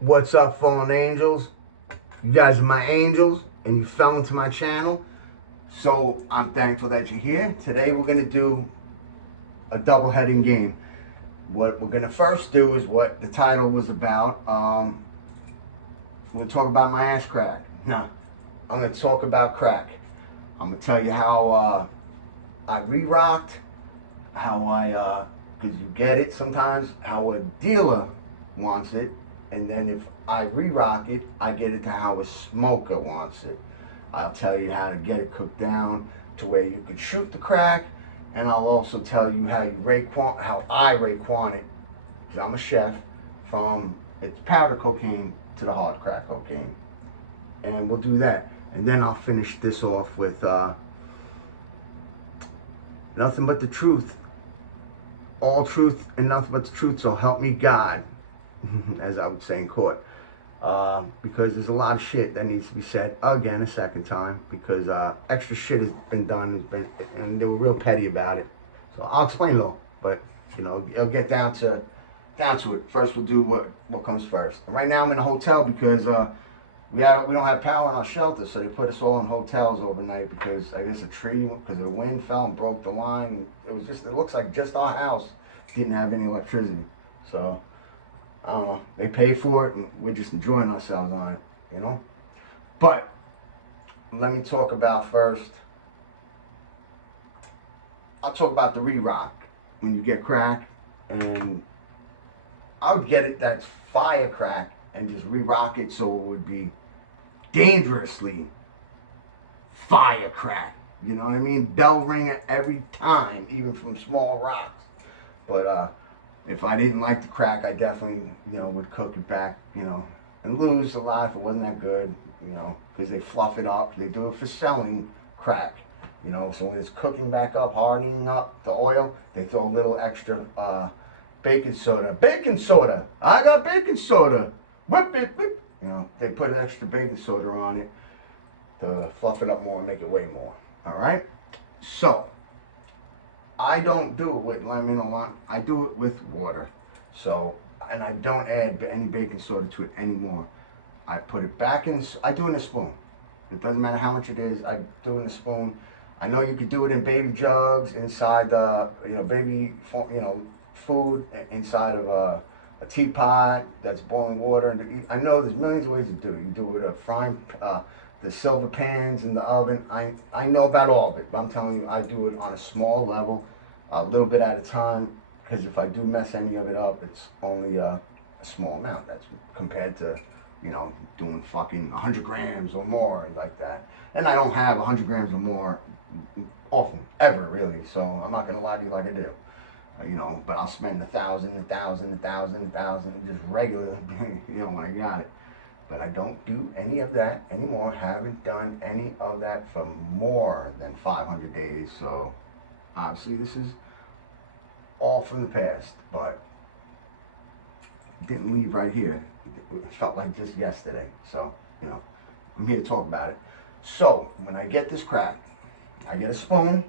What's up, fallen angels? You guys are my angels, and you fell into my channel. So I'm thankful that you're here. Today we're going to do a double-heading game. What we're going to first do is what the title was about. We're going to talk about my ass crack. No, I'm going to talk about crack. I'm going to tell you how I re-rocked, how because you get it sometimes, how a dealer wants it, and then if I re-rock it, I get it to how a smoker wants it. I'll tell you how to get it cooked down to where you can shoot the crack, and I'll also tell you how I Raekwon it, because I'm a chef, from its powder cocaine to the hard crack cocaine. And we'll do that. And then I'll finish this off with nothing but the truth. All truth and nothing but the truth, so help me God, as I would say in court. Because there's a lot of shit that needs to be said again a second time, because extra shit has been done, and they were real petty about it. So I'll explain a little, but it'll get down to it. First, we'll do what comes first. Right now I'm in a hotel because we don't have power in our shelter, so they put us all in hotels overnight because I guess a tree, because of the wind, fell and broke the line. It looks like just our house didn't have any electricity. So I don't know. They pay for it, and we're just enjoying ourselves on it, But let me talk about first. I'll talk about the re-rock when you get crack, and I would get it that's fire crack and just re-rock it so it would be dangerously fire crack. You know what I mean? Bell ringer every time, even from small rocks. But if I didn't like the crack, I definitely, would cook it back, and lose a lot if it wasn't that good, because they fluff it up. They do it for selling crack, So when it's cooking back up, hardening up the oil, they throw a little extra baking soda. Baking soda! I got baking soda! Whip it, whip! They put an extra baking soda on it to fluff it up more and make it weigh more. Alright? So, I don't do it with lemon a lot. I do it with water. So, and I don't add any baking soda to it anymore. I put it back in, I do it in a spoon. It doesn't matter how much it is, I do it in a spoon. I know you could do it in baby jugs, inside the, baby, food, inside of a teapot that's boiling water. And I know there's millions of ways to do it. You can do it with a frying, the silver pans in the oven. I know about all of it, but I'm telling you, I do it on a small level, a little bit at a time, because if I do mess any of it up, it's only a small amount. That's compared to, doing fucking 100 grams or more like that. And I don't have 100 grams or more often, ever, really, so I'm not going to lie to you like I do. But I'll spend 1,000, 1,000, 1,000, 1,000, just regular, when I got it. But I don't do any of that anymore. Haven't done any of that for more than 500 days. So obviously this is all from the past, but it didn't leave right here. It felt like just yesterday. So, I'm here to talk about it. So when I get this crack, I get a spoon.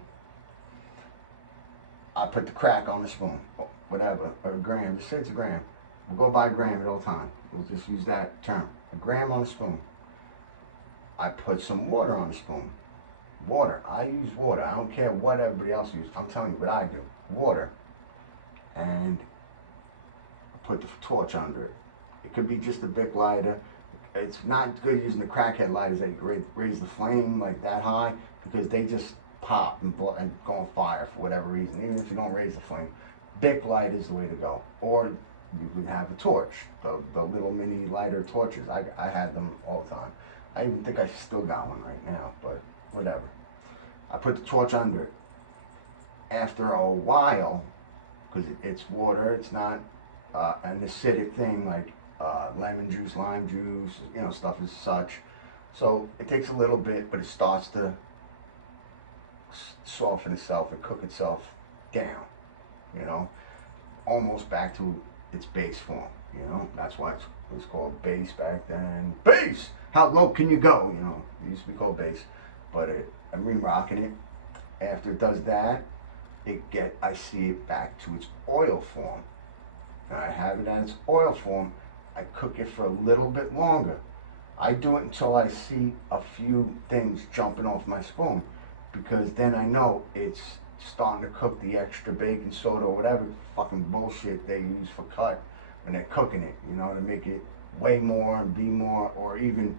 I put the crack on the spoon, whatever, or a gram. Just say it's a gram. We'll go by a gram at all time. We'll just use that term. A gram on the spoon. I put some water on the spoon. Water. I use water. I don't care what everybody else uses. I'm telling you what I do. Water. And I put the torch under it. It could be just a Bic lighter. It's not good using the crackhead lighters that raise the flame like that high, because they just pop and go on fire for whatever reason, even if you don't raise the flame. Bic light is the way to go. Or you could have a torch, the little mini lighter torches. I had them all the time. I even think I still got one right now, but whatever. I put the torch under it. After a while, because it's water, it's not an acidic thing like lemon juice, lime juice, stuff as such. So it takes a little bit, but it starts to soften itself and cook itself down, almost back to its base form, that's why it was called base back then. Base! How low can you go? It used to be called base, but I'm re-rocking it. After it does that, I see it back to its oil form. And I have it at its oil form, I cook it for a little bit longer. I do it until I see a few things jumping off my spoon, because then I know it's starting to cook. The extra baking soda or whatever fucking bullshit they use for cut when they're cooking it, to make it way more and be more, or even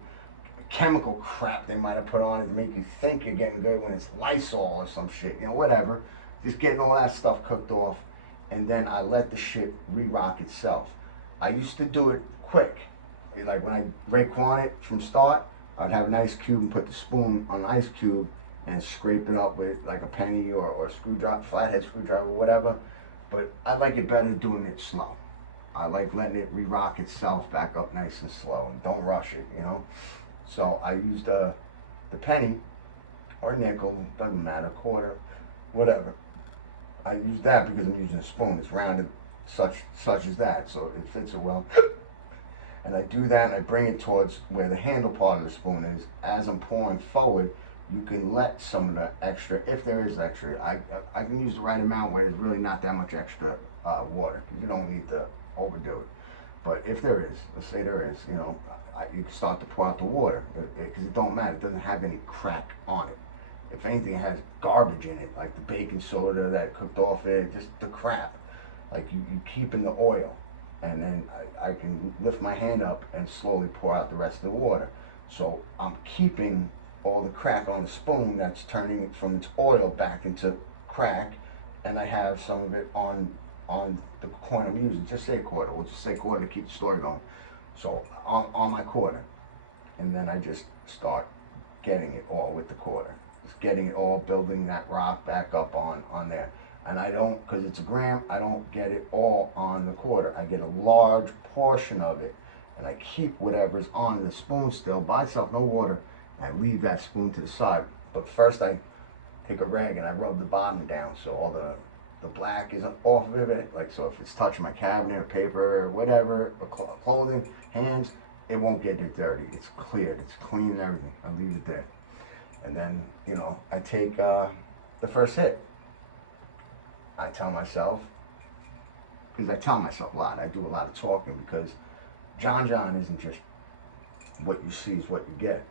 chemical crap they might have put on it to make you think you're getting good when it's Lysol or some shit, whatever. Just getting all that stuff cooked off, and then I let the shit re-rock itself. I used to do it quick. Like when I Raekwon it from start, I'd have an ice cube and put the spoon on the ice cube and scrape it up with like a penny or a screwdriver, flathead screwdriver, whatever. But I like it better doing it slow. I like letting it re-rock itself back up nice and slow, and don't rush it, So I used the penny or nickel, doesn't matter, quarter, whatever. I use that because I'm using a spoon. It's rounded such as that, so it fits it well. And I do that, and I bring it towards where the handle part of the spoon is. As I'm pouring forward, you can let some of the extra, if there is extra, I can use the right amount where there's really not that much extra water. You don't need to overdo it. But if there is, let's say there is, you can start to pour out the water, because it don't matter. It doesn't have any crack on it. If anything, it has garbage in it, like the baking soda that cooked off it, just the crap. Like you keep in the oil. And then I can lift my hand up and slowly pour out the rest of the water. So I'm keeping all the crack on the spoon that's turning it from its oil back into crack, and I have some of it on the coin I'm using. Just say a quarter. We'll just say quarter to keep the story going. So on my quarter, and then I just start getting it all with the quarter. Just getting it all, building that rock back up on there. And I don't, because it's a gram, I don't get it all on the quarter. I get a large portion of it, and I keep whatever's on the spoon still by itself, no water, and I leave that spoon to the side. But first I take a rag and I rub the bottom down so all the black is off of it. Like, so if it's touching my cabinet or paper or whatever, or clothing, hands, it won't get it dirty. It's cleared, it's clean and everything. I leave it there. And then, I take the first hit. I tell myself, because I tell myself a lot, I do a lot of talking, because John isn't just what you see is what you get.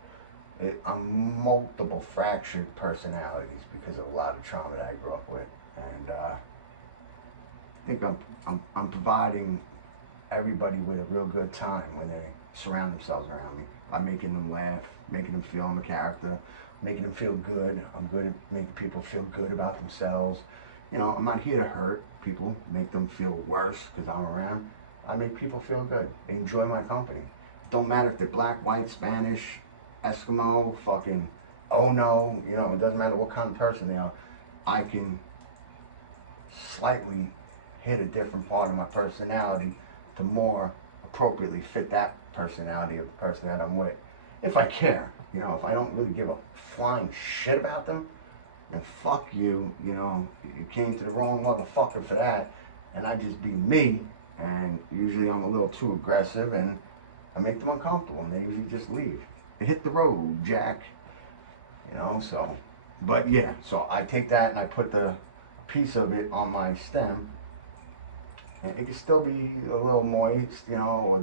I'm multiple fractured personalities because of a lot of trauma that I grew up with, and I think I'm providing everybody with a real good time when they surround themselves around me, by making them laugh, making them feel I'm a character, making them feel good. I'm good at making people feel good about themselves. I'm not here to hurt people, make them feel worse because I'm around. I make people feel good. They enjoy my company. Don't matter if they're black, white, Spanish, Eskimo, fucking, oh no, it doesn't matter what kind of person they are. I can slightly hit a different part of my personality to more appropriately fit that personality of the person that I'm with. If I care, if I don't really give a flying shit about them, and fuck you, you came to the wrong motherfucker for that, and I just be me, and usually I'm a little too aggressive, and I make them uncomfortable, and they usually just leave. They hit the road, Jack, so, but yeah, so I take that and I put the piece of it on my stem, and it can still be a little moist, or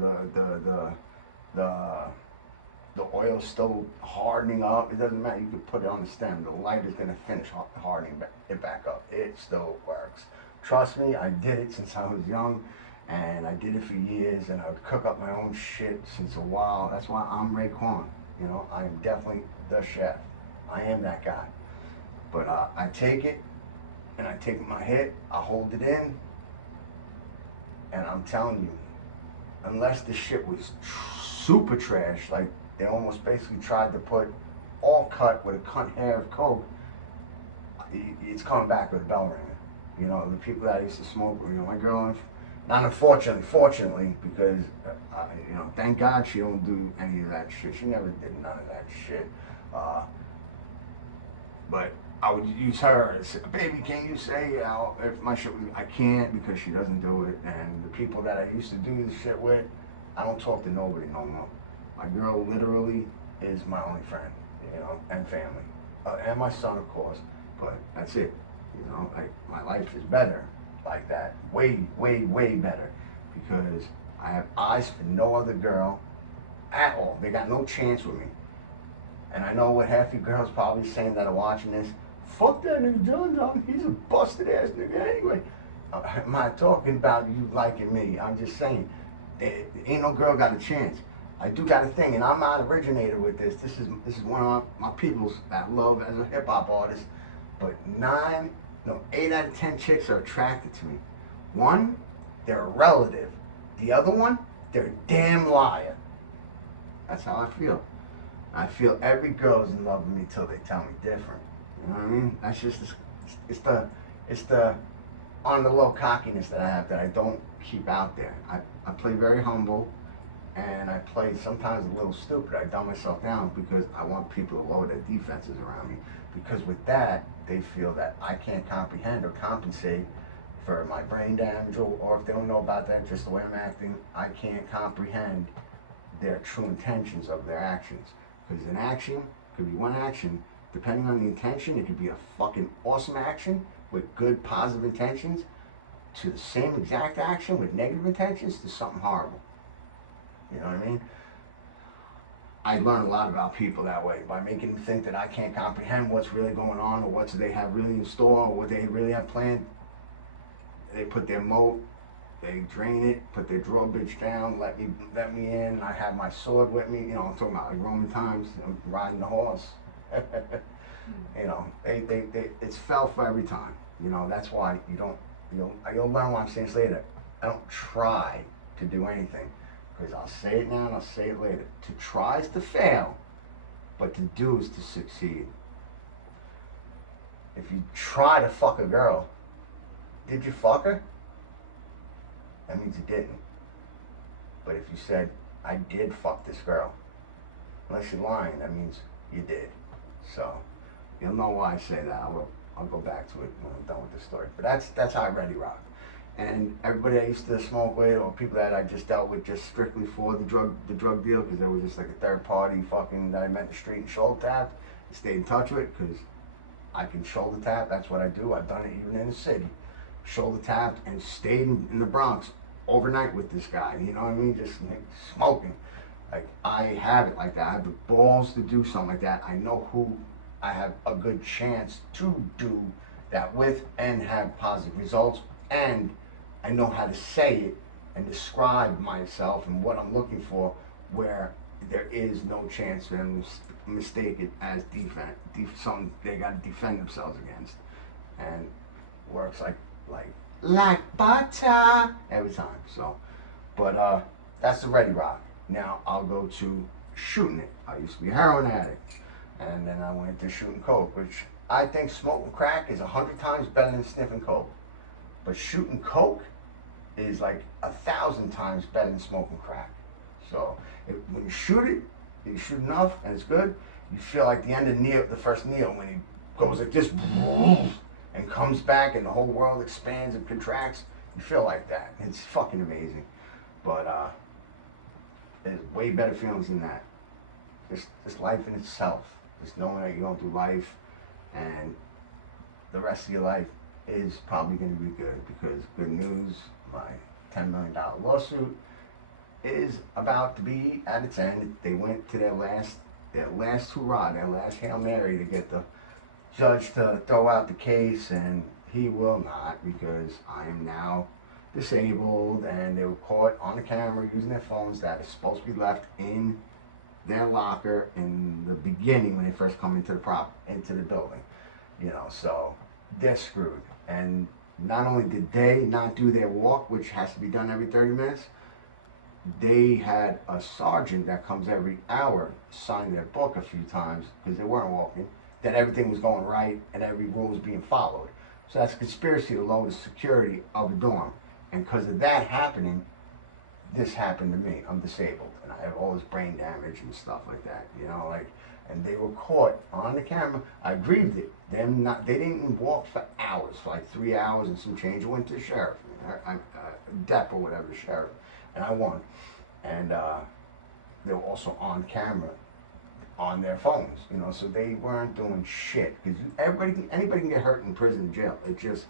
the oil's still hardening up. It doesn't matter. You can put it on the stem. The light is going to finish hardening it back up. It still works. Trust me, I did it since I was young, and I did it for years, and I would cook up my own shit since a while. That's why I'm Raekwon. I am definitely the chef. I am that guy. But I take it, and I take my hit, I hold it in, and I'm telling you, unless the shit was super trash, like they almost basically tried to put all cut with a cut hair of coke, it's coming back with a bell ringer. The people that I used to smoke with, my girl, not unfortunately, fortunately, because, thank God she don't do any of that shit. She never did none of that shit. But I would use her and say, baby, can you say, if my shit was, I can't because she doesn't do it. And the people that I used to do this shit with, I don't talk to nobody no more. My girl literally is my only friend, and family. And my son, of course, but that's it. My life is better like that. Way, way, way better. Because I have eyes for no other girl at all. They got no chance with me. And I know what half you girls probably saying that are watching this. Fuck that nigga John. He's a busted ass nigga anyway. I'm not talking about you liking me. I'm just saying, ain't no girl got a chance. I do got a thing, and I'm not originated with this. This is one of my peoples that I love as a hip hop artist. But 8 out of 10 chicks are attracted to me. One, they're a relative. The other one, they're a damn liar. That's how I feel. I feel every girl is in love with me till they tell me different. You know what I mean? That's just it's the on the low cockiness that I have that I don't keep out there. I play very humble, and I play sometimes a little stupid. I dumb myself down because I want people to lower their defenses around me. Because with that, they feel that I can't comprehend or compensate for my brain damage, or if they don't know about that, just the way I'm acting, I can't comprehend their true intentions of their actions. Because an action could be one action, depending on the intention, it could be a fucking awesome action with good positive intentions, to the same exact action with negative intentions, to something horrible. You know what I mean? I learn a lot about people that way, by making them think that I can't comprehend what's really going on, or what they have really in store, or what they really have planned. They put their moat, they drain it, put their drawbridge down, let me in. I have my sword with me. You know, I'm talking about like Roman times. I'm riding the horse. You know, it's fell for every time. You know, that's why you'll learn why I'm saying this later. I don't try to do anything, because I'll say it now and I'll say it later. To try is to fail, but to do is to succeed. If you try to fuck a girl, did you fuck her? That means you didn't. But if you said, I did fuck this girl, unless you're lying, that means you did. So you'll know why I say that. I'll go back to it when I'm done with the story. But that's how I ready rock. And everybody I used to smoke with, or people that I just dealt with just strictly for the drug deal, because there was just like a third party fucking that I met in the street and shoulder tapped, I stayed in touch with, because I can shoulder tap. That's what I do. I've done it even in the city. Shoulder tapped and stayed in the Bronx overnight with this guy. You know what I mean? Just like, smoking. Like, I have it like that. I have the balls to do something like that. I know who I have a good chance to do that with and have positive results, and I know how to say it and describe myself and what I'm looking for, where there is no chance for them to mistake it as something they got to defend themselves against. And works like butter every time. So, but that's the ready rock. Now I'll go to shooting it. I used to be a heroin addict, and then I went to shooting coke, which I think smoking crack is 100 times better than sniffing coke. But shooting coke is like 1,000 times better than smoking crack. So when you shoot it, you shoot enough and it's good, you feel like the end of the first Neo, when he goes like this and comes back and the whole world expands and contracts. You feel like that. It's fucking amazing. But there's way better feelings than that. Just life in itself. Just knowing that you're going through life, and the rest of your life is probably going to be good, because good news, my $10 million lawsuit is about to be at its end. They went to their last hurrah, their last Hail Mary, to get the judge to throw out the case, and he will not, because I am now disabled, and they were caught on the camera using their phones that is supposed to be left in their locker in the beginning when they first come into the building. You know, so they're screwed. And not only did they not do their walk, which has to be done every 30 minutes, they had a sergeant that comes every hour sign their book a few times, because they weren't walking, that everything was going right and every rule was being followed. So that's a conspiracy to lower the security of a dorm. And because of that happening, this happened to me. I'm disabled, and I have all this brain damage and stuff like that, you know, like, and they were caught on the camera. I grieved it. They didn't walk for hours, for like 3 hours and some change. I went to the sheriff, Depp or whatever, the sheriff, and I won. And they were also on camera on their phones, you know, so they weren't doing shit, because anybody can get hurt in prison and jail. It just,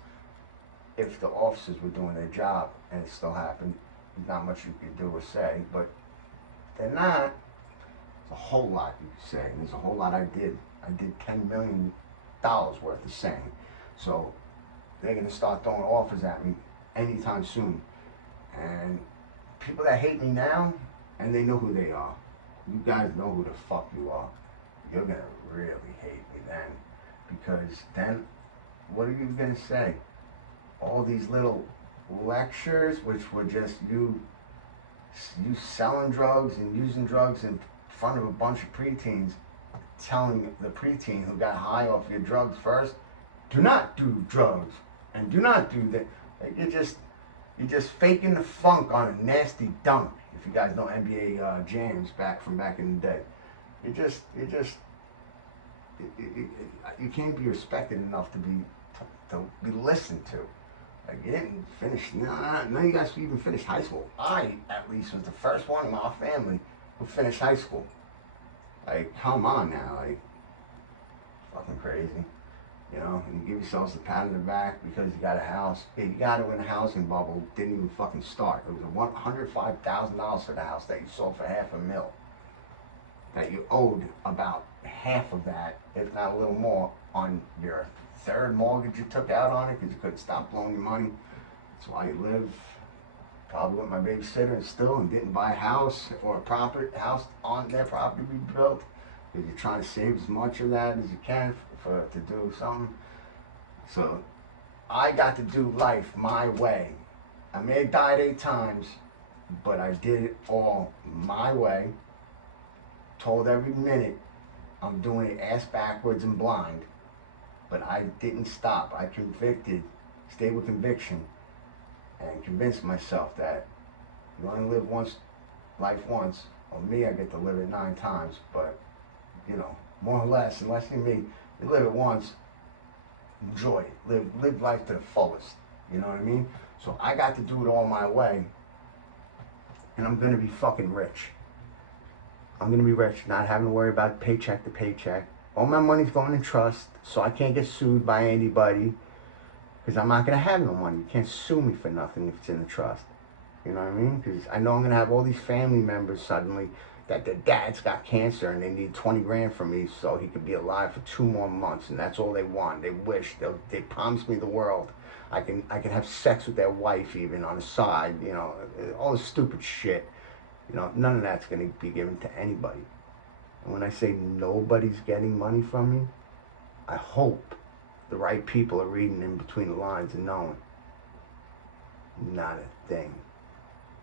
if the officers were doing their job and it still happened, there's not much you can do or say, but they're not. There's a whole lot you can say, and there's a whole lot I did. I did $10 million worth of saying. So they're gonna start throwing offers at me anytime soon. And people that hate me now, and they know who they are. You guys know who the fuck you are. You're gonna really hate me then, because then what are you gonna say? All these little lectures, which were just you selling drugs and using drugs in front of a bunch of preteens, telling the preteen who got high off your drugs first, do not do drugs and do not do that. Like, you're just faking the funk on a nasty dunk. If you guys know NBA jams back in the day, you can't be respected enough to be listened to. Like, you didn't finish. None of you guys even finished high school. I, at least, was the first one in my family who finished high school. Like, come on now, like, fucking crazy. You know, and you give yourselves a pat on the back because you got a house. Yeah, you got it when the housing bubble didn't even fucking start. It was $105,000 for the house that you sold for $500,000. That you owed about half of that, if not a little more, on your third mortgage you took out on it because you couldn't stop blowing your money. That's why you live probably with my babysitter and didn't buy a house or a house on their property to be built, because you're trying to save as much of that as you can to do something. So I got to do life my way. I may have died 8 times, but I did it all my way. Told every minute I'm doing it ass backwards and blind, but I didn't stop. I stayed with conviction, and convinced myself that you only live life once. Or me, I get to live it 9 times, but you know, more or less, unless you're me, you live it once, enjoy it, live life to the fullest, you know what I mean? So I got to do it all my way, and I'm gonna be fucking rich. I'm gonna be rich, not having to worry about paycheck to paycheck. All my money's going in trust, so I can't get sued by anybody, because I'm not gonna have no money. You can't sue me for nothing if it's in the trust. You know what I mean? Because I know I'm gonna have all these family members suddenly that their dad's got cancer and they need 20 grand from me so he could be alive for 2 more months, and that's all they want. They wish. They promise me the world. I can have sex with their wife even on the side. You know, all this stupid shit. You know, none of that's gonna be given to anybody. And when I say nobody's getting money from me, I hope the right people are reading in between the lines and knowing. Not a thing.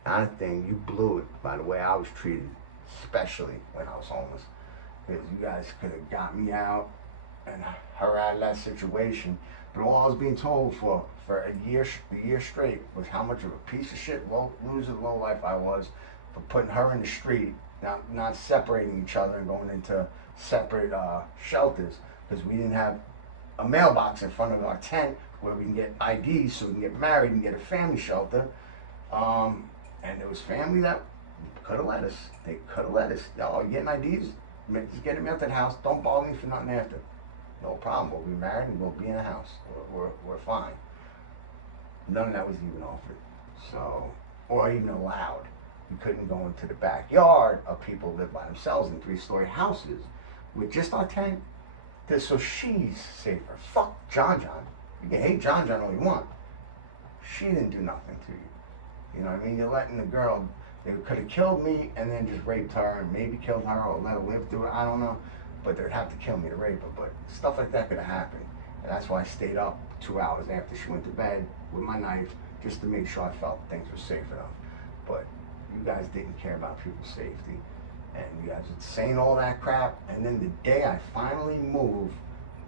Not a thing. You blew it by the way I was treated, especially when I was homeless. Because you guys could have got me out and her out of that situation. But all I was being told for a year straight was how much of a piece of shit, loser, low life I was for putting her in the street, not separating each other and going into separate shelters, because we didn't have a mailbox in front of our tent where we can get IDs so we can get married and get a family shelter. And there was family that could have let us. They could have let us. Oh, you getting IDs? Just get them at that house. Don't bother me for nothing after. No problem. We'll be married and we'll be in a house. We're fine. None of that was even offered. So, or even allowed. We couldn't go into the backyard of people who live by themselves in 3-story houses with just our tent. So she's safer. Fuck John. You can hate John all you want. She didn't do nothing to you. You know what I mean? You're letting the girl, they could have killed me and then just raped her and maybe killed her or let her live through it. I don't know. But they'd have to kill me to rape her. But stuff like that could have happened. And that's why I stayed up 2 hours after she went to bed with my knife, just to make sure I felt things were safe enough. But you guys didn't care about people's safety. And you guys were saying all that crap. And then the day I finally moved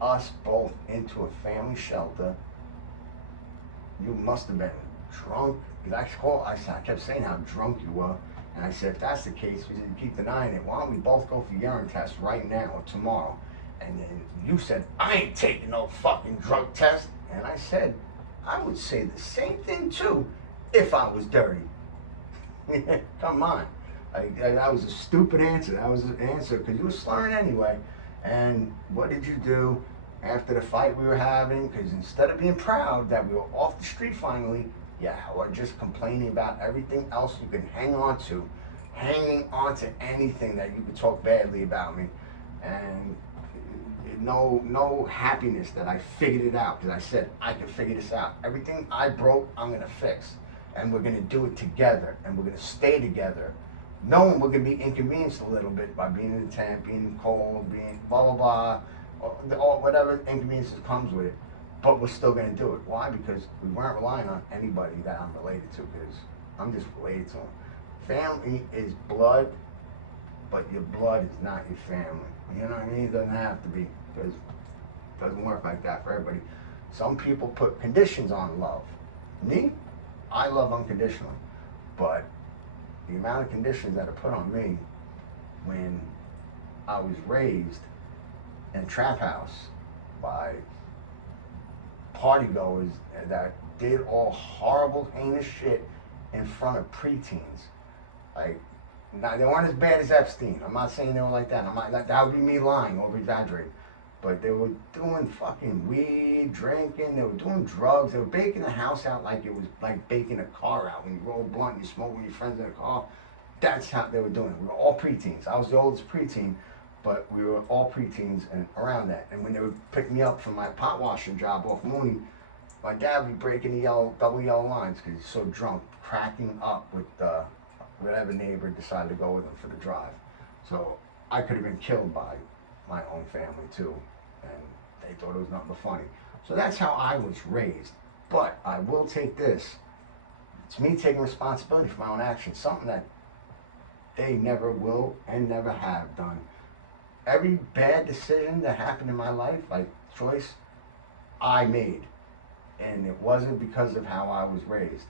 us both into a family shelter, you must have been drunk. Because I kept saying how drunk you were. And I said, if that's the case, we didn't keep denying it. Why don't we both go for urine tests right now or tomorrow? And then you said, I ain't taking no fucking drug test. And I said, I would say the same thing too if I was dirty. Come on. That was a stupid answer. That was an answer because you were slurring anyway. And what did you do after the fight we were having? Because instead of being proud that we were off the street finally, Yeah, or just complaining about everything else you can hang on to, hanging on to anything that you could talk badly about me, and no happiness that I figured it out, because I said I can figure this out. Everything I broke, I'm gonna fix, and we're gonna do it together, and we're gonna stay together. Knowing we're gonna be inconvenienced a little bit by being in the tent, being cold, being blah blah blah, or whatever inconveniences comes with it. But we're still gonna do it. Why? Because we weren't relying on anybody that I'm related to. Because I'm just related to them. Family is blood, but your blood is not your family. You know what I mean? It doesn't have to be, because it doesn't work like that for everybody. Some people put conditions on love. Me, I love unconditionally, but the amount of conditions that are put on me when I was raised in a trap house by party goers that did all horrible, heinous shit in front of preteens. Like, now, they weren't as bad as Epstein. I'm not saying they were like that. That would be me lying, over exaggerating. But they were doing fucking weed, drinking. They were doing drugs. They were baking the house out like it was like baking a car out. When you roll a blunt, you smoke with your friends in a car. That's how they were doing it. We were all preteens. I was the oldest preteen, but we were all preteens and around that. And when they would pick me up from my pot washing job off Mooney, my dad would be breaking the double yellow lines because he's so drunk, cracking up with whatever neighbor decided to go with him for the drive. So I could have been killed by my own family too, and they thought it was nothing but funny. So that's how I was raised. But I will take this. It's me taking responsibility for my own actions, something that they never will and never have done. Every bad decision that happened in my life, like choice, I made. And it wasn't because of how I was raised.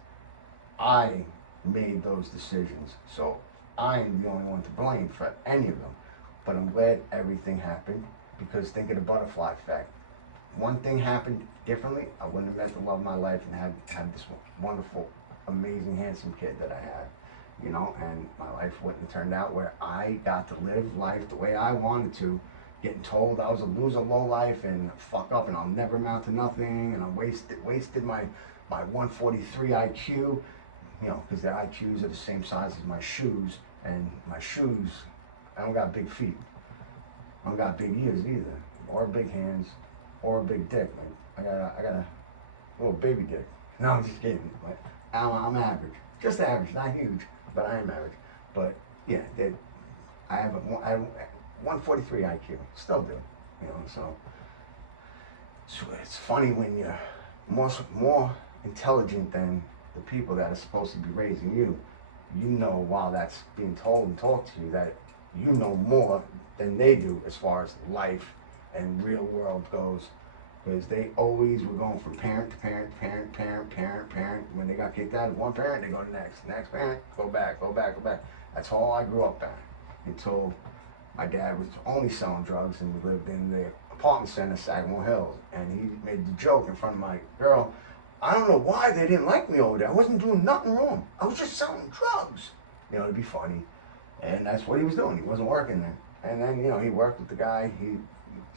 I made those decisions. So I'm the only one to blame for any of them. But I'm glad everything happened, because think of the butterfly effect. One thing happened differently, I wouldn't have met the love of my life and had this wonderful, amazing, handsome kid that I had. You know, and my life wouldn't have turned out where I got to live life the way I wanted to, getting told I was a loser, low life, and fuck up, and I'll never amount to nothing, and I wasted my 143 IQ, you know, because the IQs are the same size as my shoes, and my shoes, I don't got big feet, I don't got big ears either, or big hands, or a big dick. Like, I got a little baby dick. No, I'm just kidding. Like, I'm average, just average, not huge, but I am average. But yeah, I have 143 IQ, still do, you know. So it's funny when you're more intelligent than the people that are supposed to be raising you. You know, while that's being told and taught to you, that you know more than they do as far as life and real world goes. Because they always were going from parent to parent, parent, parent, parent, parent. When they got kicked out of one parent, they go to next parent, go back, go back, go back. That's all I grew up at, until my dad was only selling drugs, and we lived in the apartment center, Sagamore Hills. And he made the joke in front of my girl, I don't know why they didn't like me over there. I wasn't doing nothing wrong. I was just selling drugs. You know, to be funny. And that's what he was doing. He wasn't working there. And then, you know, he worked with the guy he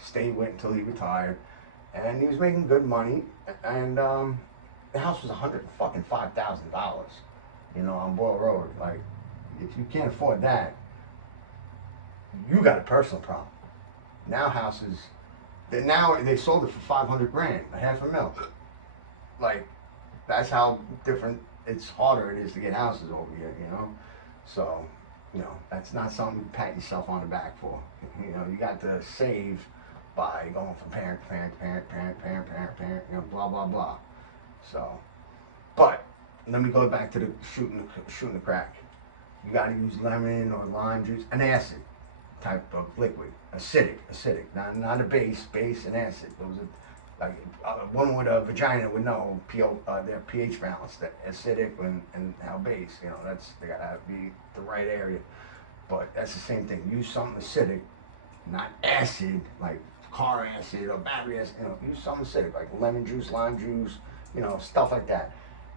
stayed with until he retired. And he was making good money. And the house was $105,000, you know, on Boyle Road. Like, if you can't afford that, you got a personal problem. Now houses, they sold it for $500,000, $500,000. Like, that's how different, it's harder it is to get houses over here, you know. So, you know, that's not something to pat yourself on the back for. You know, you got to save by going from parent to parent to parent, parent, parent, parent, parent, you know, blah, blah, blah. So, but let me go back to the shooting the crack. You got to use lemon or lime juice, an acid type of liquid, acidic, not a base and acid. Those are, like, one with a vagina would know their pH balance, that acidic and how base, you know, they gotta be the right area. But that's the same thing. Use something acidic, not acid, like car acid or battery acid, you know, use something acidic, like lemon juice, lime juice, you know, stuff like that.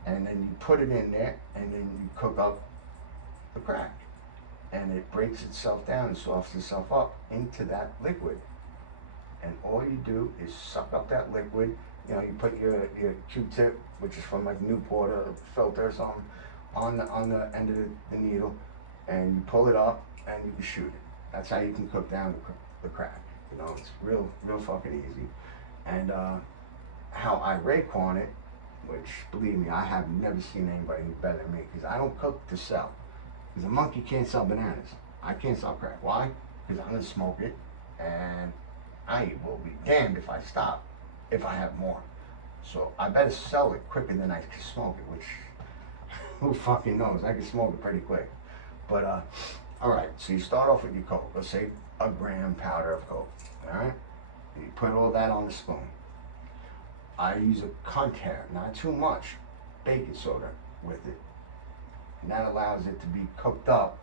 And then you put it in there, and then you cook up the crack. And it breaks itself down and softens itself up into that liquid. And all you do is suck up that liquid You know, you put your Q-tip, which is from like Newport or filter or something, on the end of the needle, and you pull it up and you can shoot it. That's how you can cook down the crack. You know, it's real fucking easy. And how I Raekwon it, which believe me, I have never seen anybody better than me, because I don't cook to sell. Because a monkey can't sell bananas. I can't sell crack. Why? Because I'm gonna smoke it, and I will be damned if I stop, if I have more. So I better sell it quicker than I can smoke it, which who fucking knows? I can smoke it pretty quick. But all right. So you start off with your coke. Let's say a gram powder of coke. All right. And you put all that on the spoon. I use a cunt hair, not too much, baking soda with it. And that allows it to be cooked up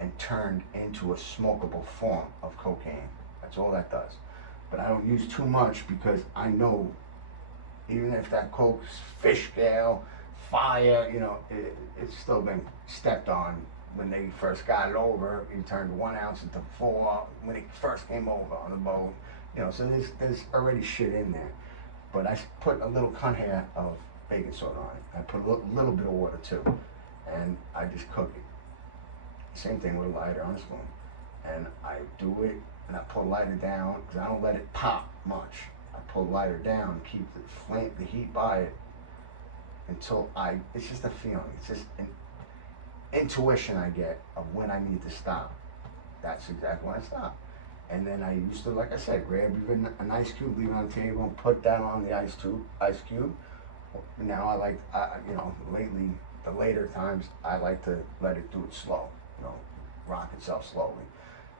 and turned into a smokable form of cocaine. That's all that does. But I don't use too much, because I know even if that coke's fish scale, fire, you know, it's still been stepped on. When they first got it over, you turned 1 ounce into 4 when it first came over on the boat. You know, so there's already shit in there. But I put a little cunt hair of baking soda on it. I put a little bit of water too, and I just cook it. Same thing with a lighter on a spoon. And I do it, and I pull the lighter down, because I don't let it pop much. I pull the lighter down, keep the heat by it, until it's just a feeling. It's just an intuition I get of when I need to stop. That's exactly when I stop. And then I used to, like I said, grab even an ice cube, leave it on the table, and put that on the ice cube. Now I like, you know, lately, the later times, I like to let it do it slow, you know, rock itself slowly.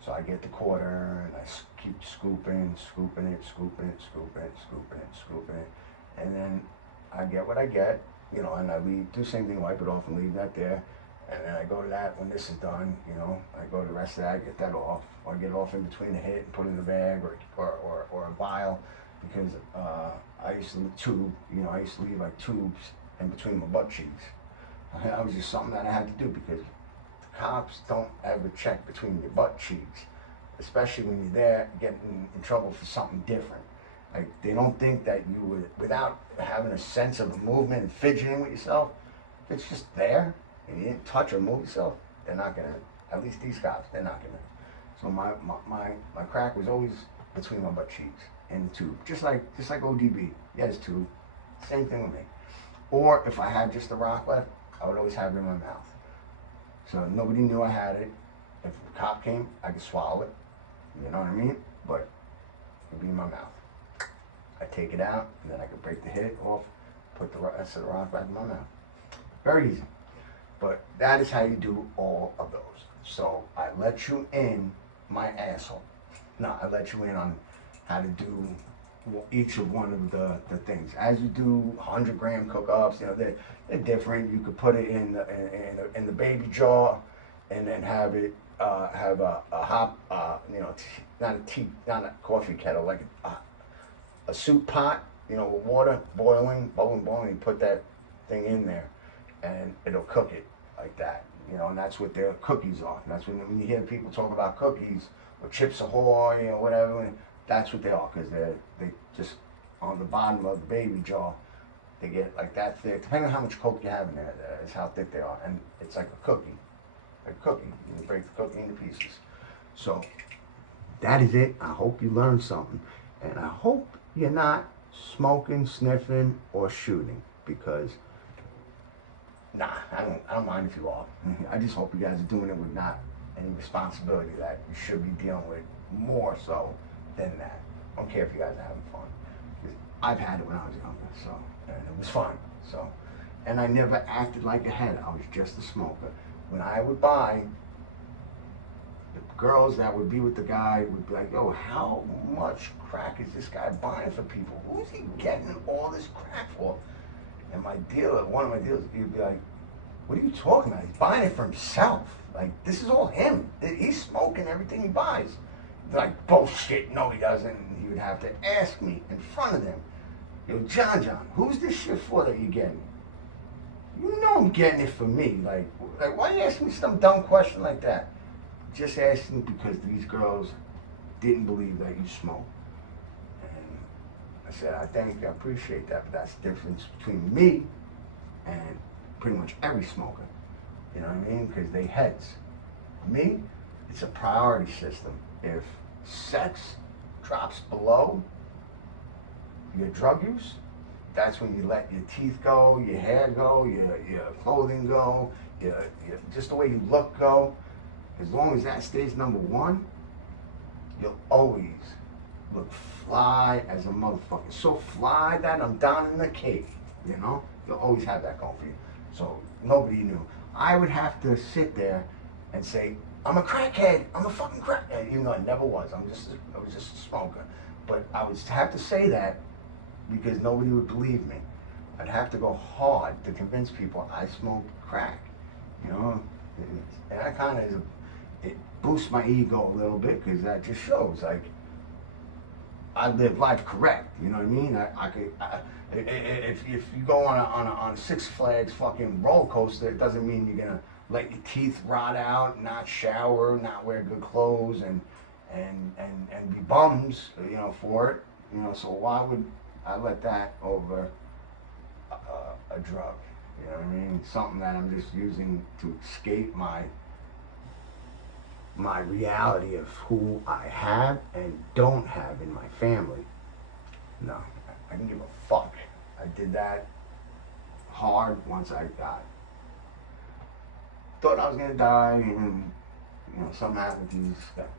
So I get the quarter, and I keep scooping it, and then I get what I get, you know, and I do the same thing, wipe it off and leave that there. And then I go to that when this is done, you know, I go to the rest of that, get that off, or get it off in between the hit and put it in the bag or a vial, because I used to leave like tubes in between my butt cheeks. That was just something that I had to do, because the cops don't ever check between your butt cheeks, especially when you're there getting in trouble for something different. Like, they don't think that you would, without having a sense of movement and fidgeting with yourself, if it's just there, and you didn't touch or move yourself, they're not gonna, at least these cops, they're not gonna. So my crack was always between my butt cheeks and the tube. Just like ODB, he had his tube, same thing with me. Or if I had just the rock left, I would always have it in my mouth. So nobody knew I had it. If the cop came, I could swallow it, you know what I mean? But it'd be in my mouth. I take it out, and then I could break the hit off, put the rest of the rock back in my mouth. Very easy. But that is how you do all of those. So I let you in my asshole. No, I let you in on how to do each of one of the things. As you do 100-gram cook-ups, you know, they're different. You could put it in the baby jar, and then have it have a hot, you know, not a coffee kettle, like a soup pot, you know, with water boiling, you put that thing in there, and it'll cook it like that, you know, and that's what their cookies are. And that's when you hear people talk about cookies or Chips Ahoy, you know, whatever, that's what they are, because they just, on the bottom of the baby jar, they get like that thick. Depending on how much Coke you have in there, is how thick they are. And it's like a cookie. You break the cookie into pieces. So that is it. I hope you learned something. And I hope you're not smoking, sniffing, or shooting, because nah, I don't mind if you are. I just hope you guys are doing it with not any responsibility that you should be dealing with, more so than that. I don't care if you guys are having fun. I've had it when I was younger, so, and it was fun. So, and I never acted like a head. I was just a smoker. When I would buy, the girls that would be with the guy would be like, yo, how much crack is this guy buying for people? Who is he getting all this crack for? And my dealer, one of my dealers, he'd be like, what are you talking about? He's buying it for himself. Like, this is all him. He's smoking everything he buys. They're like, bullshit, no he doesn't. And he would have to ask me in front of them, yo, John, who's this shit for that you're getting? You know I'm getting it for me. Like why are you asking me some dumb question like that? Just asking because these girls didn't believe that you smoke. And I said, I appreciate that, but that's the difference between me and pretty much every smoker. You know what I mean? Because they heads. Me, it's a priority system. If sex drops below your drug use, that's when you let your teeth go, your hair go, your clothing go, just the way you look go. As long as that stays number one, you'll always look fly as a motherfucker. So fly that I'm down in the cave, you know? You'll always have that going for you. So nobody knew. I would have to sit there and say, I'm a crackhead, I'm a fucking crackhead, even though I never was. I was just a smoker. But I would have to say that because nobody would believe me. I'd have to go hard to convince people I smoked crack, you know? And that kind of it boosts my ego a little bit because that just shows, like, I live life correct, you know what I mean? If you go on a Six Flags fucking roller coaster, it doesn't mean you're gonna let your teeth rot out, not shower, not wear good clothes, and be bums, you know, for it, you know. So why would I let that over a drug? You know what I mean? Something that I'm just using to escape my reality of who I have and don't have in my family. No, I can give a fuck. I did that hard once I thought I was gonna die, and you know, something happened to you.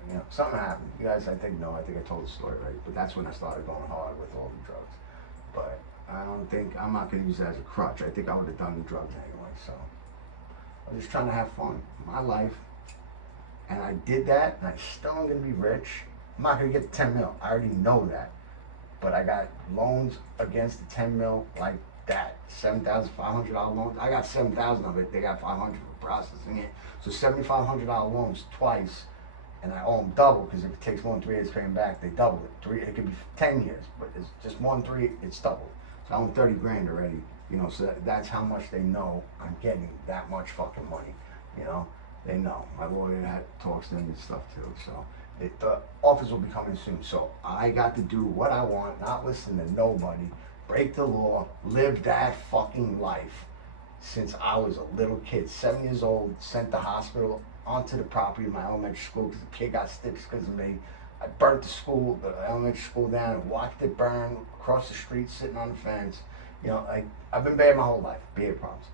You know, something happened. You guys, I think I told the story right, but that's when I started going hard with all the drugs. But I'm not gonna use that as a crutch. I think I would have done the drugs anyway. So I was just trying to have fun, my life. And I did that, and I still am going to be rich. I'm not going to get the 10 mil. I already know that. But I got loans against the 10 mil like that. $7,500 loans. I got 7,000 of it. They got 500 for processing it. So $7,500 loans twice, and I owe them double because if it takes more than 3 years to pay them back, they double it. It could be 10 years, but it's just more than 3, it's doubled. So I own 30 grand already. You know, so that's how much they know I'm getting that much fucking money. You know. They know. My lawyer talks to them and stuff too. So the offers will be coming soon. So I got to do what I want, not listen to nobody, break the law, live that fucking life since I was a little kid. 7 years old, sent to hospital onto the property of my elementary school because the kid got stitched because of me. I burnt the elementary school down and watched it burn across the street, sitting on the fence. You know, I've been bad my whole life, behavior problems.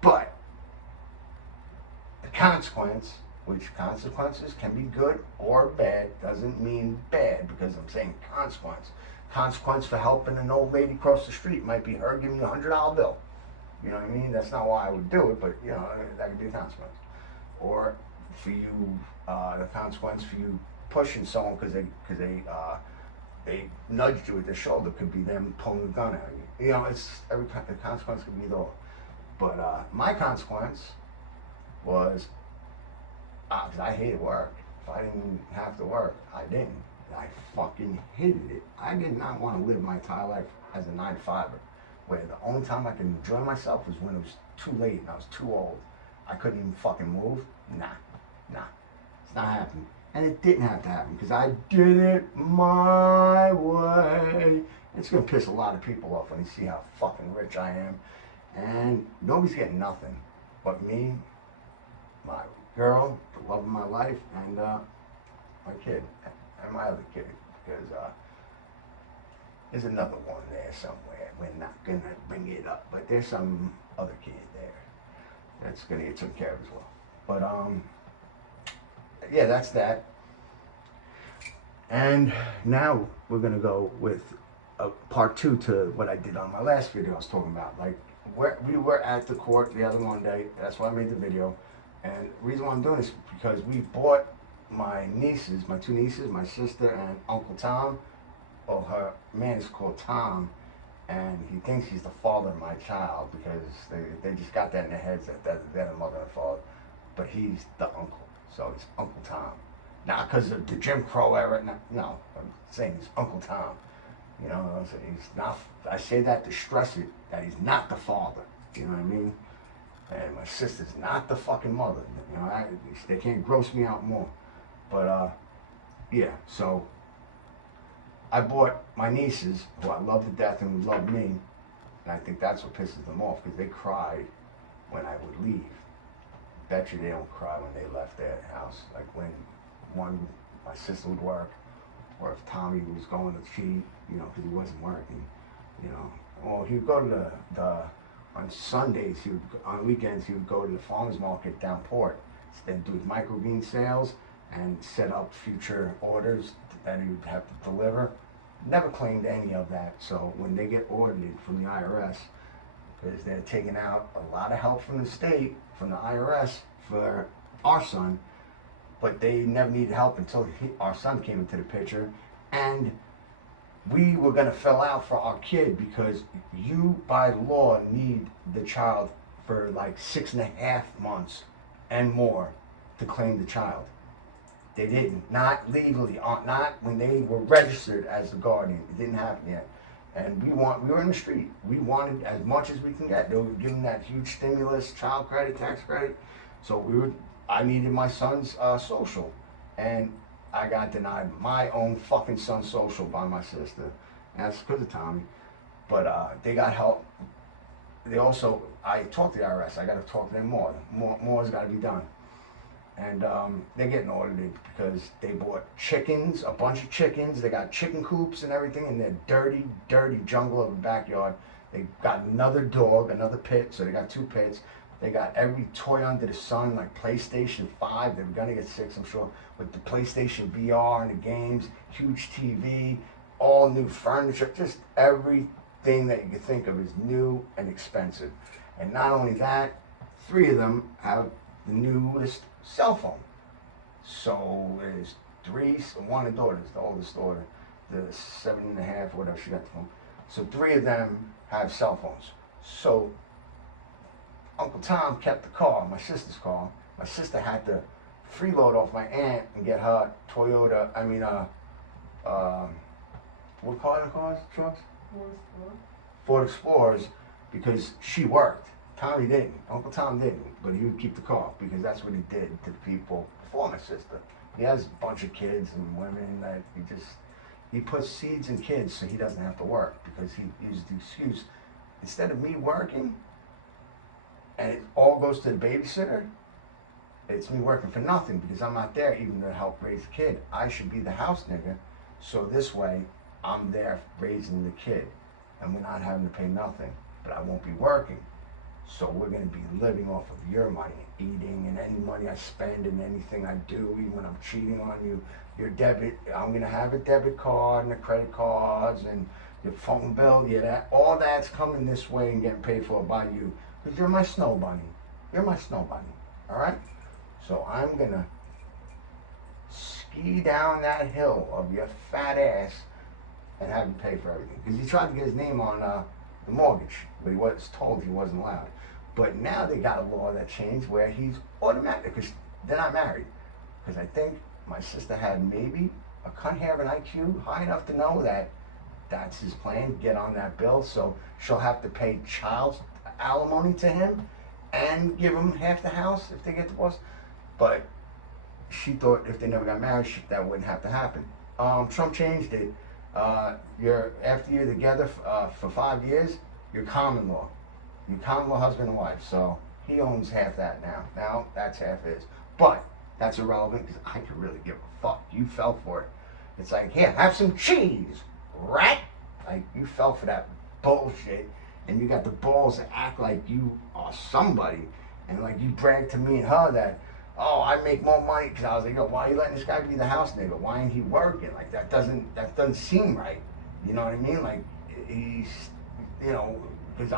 But the consequence, which consequences can be good or bad, doesn't mean bad because I'm saying consequence. Consequence for helping an old lady cross the street might be her giving you a $100 bill. You know what I mean? That's not why I would do it, but you know, that could be a consequence. Or for you, the consequence for you pushing someone because they nudged you with their shoulder could be them pulling a gun at you. You know, the consequence could be either. But my consequence was, because I hated work. If I didn't have to work, I didn't. I fucking hated it. I did not want to live my entire life as a 9-to-5er, where the only time I could enjoy myself was when it was too late and I was too old. I couldn't even fucking move. Nah. It's not happening. And it didn't have to happen because I did it my way. It's going to piss a lot of people off when they see how fucking rich I am. And nobody's getting nothing but me, my girl, the love of my life, and my kid, and my other kid, because there's another one there somewhere. We're not going to bring it up, but there's some other kid there that's going to get taken care of as well. But, yeah, that's that. And now we're going to go with part 2 to what I did on my last video I was talking about. Like, we were at the court the other Monday. That's why I made the video. And the reason why I'm doing this is because we bought my two nieces, my sister and Uncle Tom. Well, her man is called Tom, and he thinks he's the father of my child because they just got that in their heads that they're the mother and father. But he's the uncle, so it's Uncle Tom. Not because of the Jim Crow era, no, I'm saying he's Uncle Tom. You know, so he's not. I say that to stress it, that he's not the father. You know what I mean? And my sister's not the fucking mother. You know, they can't gross me out more. But yeah, so I bought my nieces, who I love to death and who love me, and I think that's what pisses them off, because they cried when I would leave. Bet you they don't cry when they left their house. Like when my sister would work, or if Tommy was going to cheat, because he wasn't working, Well, he would go to on Sundays, on weekends, he would go to the farmer's market down Port, then do his microbean sales and set up future orders that he would have to deliver. Never claimed any of that. So when they get audited from the IRS, because they're taking out a lot of help from the state, from the IRS for our son, but they never needed help until our son came into the picture, and we were going to fill out for our kid, because you by law need the child for like 6.5 months and more to claim the child. They didn't, not legally, not when they were registered as the guardian. It didn't happen yet. And we were in the street. We wanted as much as we can get. They were giving that huge stimulus, child credit, tax credit. So I needed my son's social, and I got denied my own fucking son's social by my sister. And that's because of Tommy. But they got help. I talked to the IRS. I got to talk to them more. More's got to be done. And they're getting audited because they bought chickens, a bunch of chickens. They got chicken coops and everything in their dirty, dirty jungle of the backyard. They got another dog, another pit, so they got 2 pits. They got every toy under the sun, like PlayStation 5. They were gonna get 6, I'm sure, with the PlayStation VR and the games, huge TV, all new furniture, just everything that you could think of is new and expensive. And not only that, 3 of them have the newest cell phone. So there's 3, one of the daughters, the oldest daughter, the 7.5, whatever, she got the phone. So 3 of them have cell phones. So Uncle Tom kept the car, my sister's car. My sister had to freeload off my aunt and get her Toyota, what car are the cars, trucks? Ford Explorers, because she worked. Tommy didn't. Uncle Tom didn't, but he would keep the car because that's what he did to the people before my sister. He has a bunch of kids and women that he puts seeds in kids so he doesn't have to work, because he used the excuse, instead of me working and it all goes to the babysitter, it's me working for nothing because I'm not there even to help raise the kid. I should be the house nigga, so this way I'm there raising the kid and we're not having to pay nothing, but I won't be working. So we're going to be living off of your money, eating, and any money I spend and anything I do, even when I'm cheating on you, your debit, I'm going to have a debit card and the credit cards and your phone bill, all that's coming this way and getting paid for by you, because you're my snow bunny. You're my snow bunny, all right? So I'm going to ski down that hill of your fat ass and have you pay for everything. Because he tried to get his name on the mortgage, but he was told he wasn't allowed. But now they got a law that changed where he's automatic, because they're not married. Because I think my sister had maybe a cunt hair of an IQ high enough to know that that's his plan, get on that bill, so she'll have to pay child alimony to him and give him half the house if they get divorced. But she thought if they never got married, that wouldn't have to happen. Trump changed it. After you're together for 5 years, you're common law. You're common law husband and wife. So he owns half that now. Now that's half his. But that's irrelevant because I could really give a fuck. You fell for it. It's like, here, have some cheese, rat. Like, you fell for that bullshit, and you got the balls to act like you are somebody, and like you brag to me and her that, oh, I make more money, because I was like, yo, why are you letting this guy be the house nigga? Why ain't he working? Like, that doesn't seem right. You know what I mean? Like, he's, because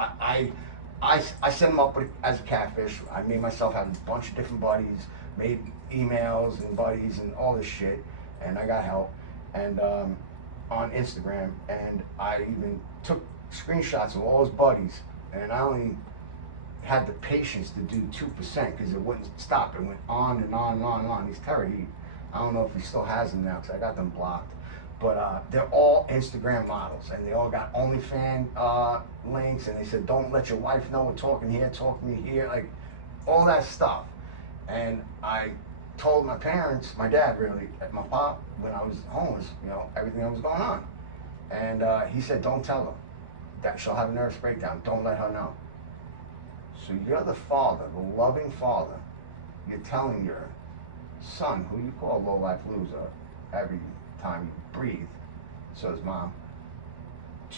I set him up as a catfish. I made myself have a bunch of different buddies, made emails and buddies and all this shit, and I got help, and on Instagram, and I even took screenshots of all his buddies, and I only had the patience to do 2% because it wouldn't stop. It went on and on and on and on. He's Terry. I don't know if he still has them now because I got them blocked. But they're all Instagram models, and they all got OnlyFans links, and they said, don't let your wife know we're talking here, like all that stuff. And I told my parents, my dad really, my pop, when I was homeless, everything that was going on. And he said, don't tell her. That she'll have a nervous breakdown. Don't let her know. So you're the father, the loving father. You're telling your son, who you call a low-life loser every time you breathe, so is mom,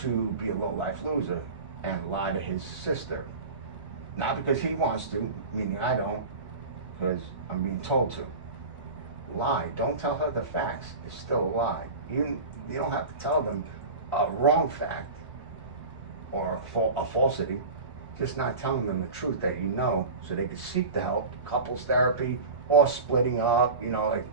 to be a low-life loser and lie to his sister. Not because he wants to, meaning I don't, because I'm being told to. Lie. Don't tell her the facts. It's still a lie. You don't have to tell them a wrong fact or a falsity. Just not telling them the truth that you know, so they can seek the help, couples therapy, or splitting up, like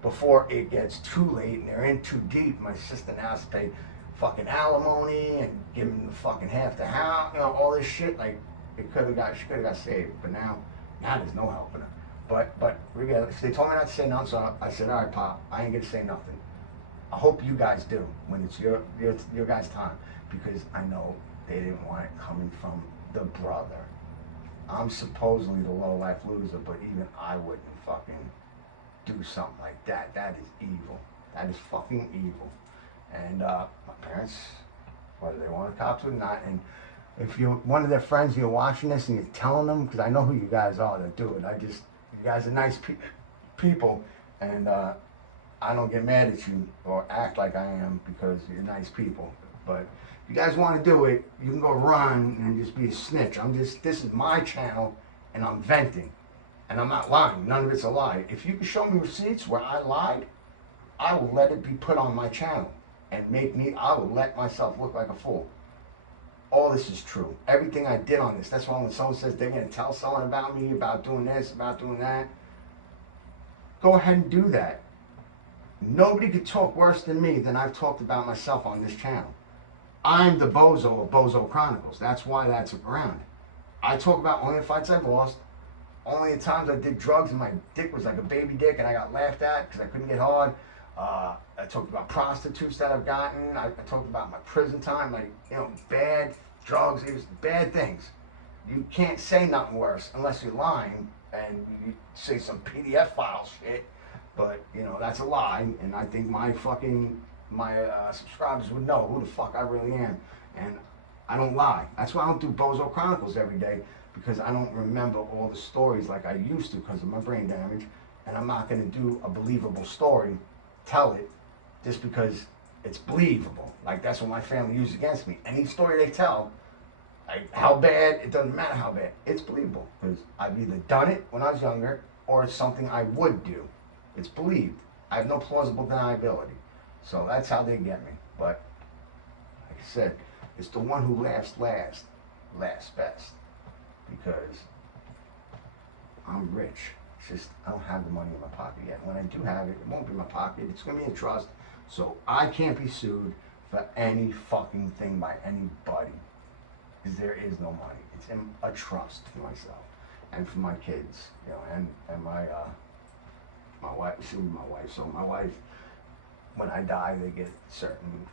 before it gets too late and they're in too deep. My sister now has to pay fucking alimony and give them the fucking half the house, all this shit. Like she could have got saved, but now there's no helping her. But regardless, they told me not to say nothing, so I said, all right, Pop, I ain't gonna say nothing. I hope you guys do when it's your guys' time, because I know they didn't want it coming from the brother. I'm supposedly the low-life loser, but even I wouldn't fucking do something like that. That is evil. That is fucking evil. And my parents, whether they want to cop to it or not, and if you're one of their friends, you're watching this and you're telling them, because I know who you guys are that do it. You guys are nice people, and I don't get mad at you or act like I am, because you're nice people. But if you guys want to do it, you can go run and just be a snitch. This is my channel, and I'm venting. And I'm not lying. None of it's a lie. If you can show me receipts where I lied, I will let it be put on my channel. And I will let myself look like a fool. All this is true. Everything I did on this. That's why when someone says they're going to tell someone about me, about doing this, about doing that, go ahead and do that. Nobody could talk worse than me than I've talked about myself on this channel. I'm the bozo of Bozo Chronicles. That's why that's around. I talk about only the fights I've lost, only the times I did drugs and my dick was like a baby dick and I got laughed at because I couldn't get hard. I talked about prostitutes that I've gotten. I talked about my prison time, bad drugs, it was bad things. You can't say nothing worse unless you're lying and you say some PDF file shit, but that's a lie, and I think my subscribers would know who the fuck I really am, and I don't lie. That's why I don't do Bozo Chronicles every day, because I don't remember all the stories like I used to because of my brain damage, and I'm not going to do a believable story, tell it, just because it's believable. Like, that's what my family used against me. Any story they tell, like how bad, it doesn't matter how bad, it's believable, because I've either done it when I was younger or it's something I would do. It's believed. I have no plausible deniability. So that's how they get me. But like I said, it's the one who laughs last best, because I'm rich. It's just I don't have the money in my pocket yet. When I do have it, it won't be in my pocket. It's going to be in trust. So I can't be sued for any fucking thing by anybody, because there is no money. It's in a trust for myself and for my kids, and my wife. She'll be my wife. So my wife, when I die, they get certain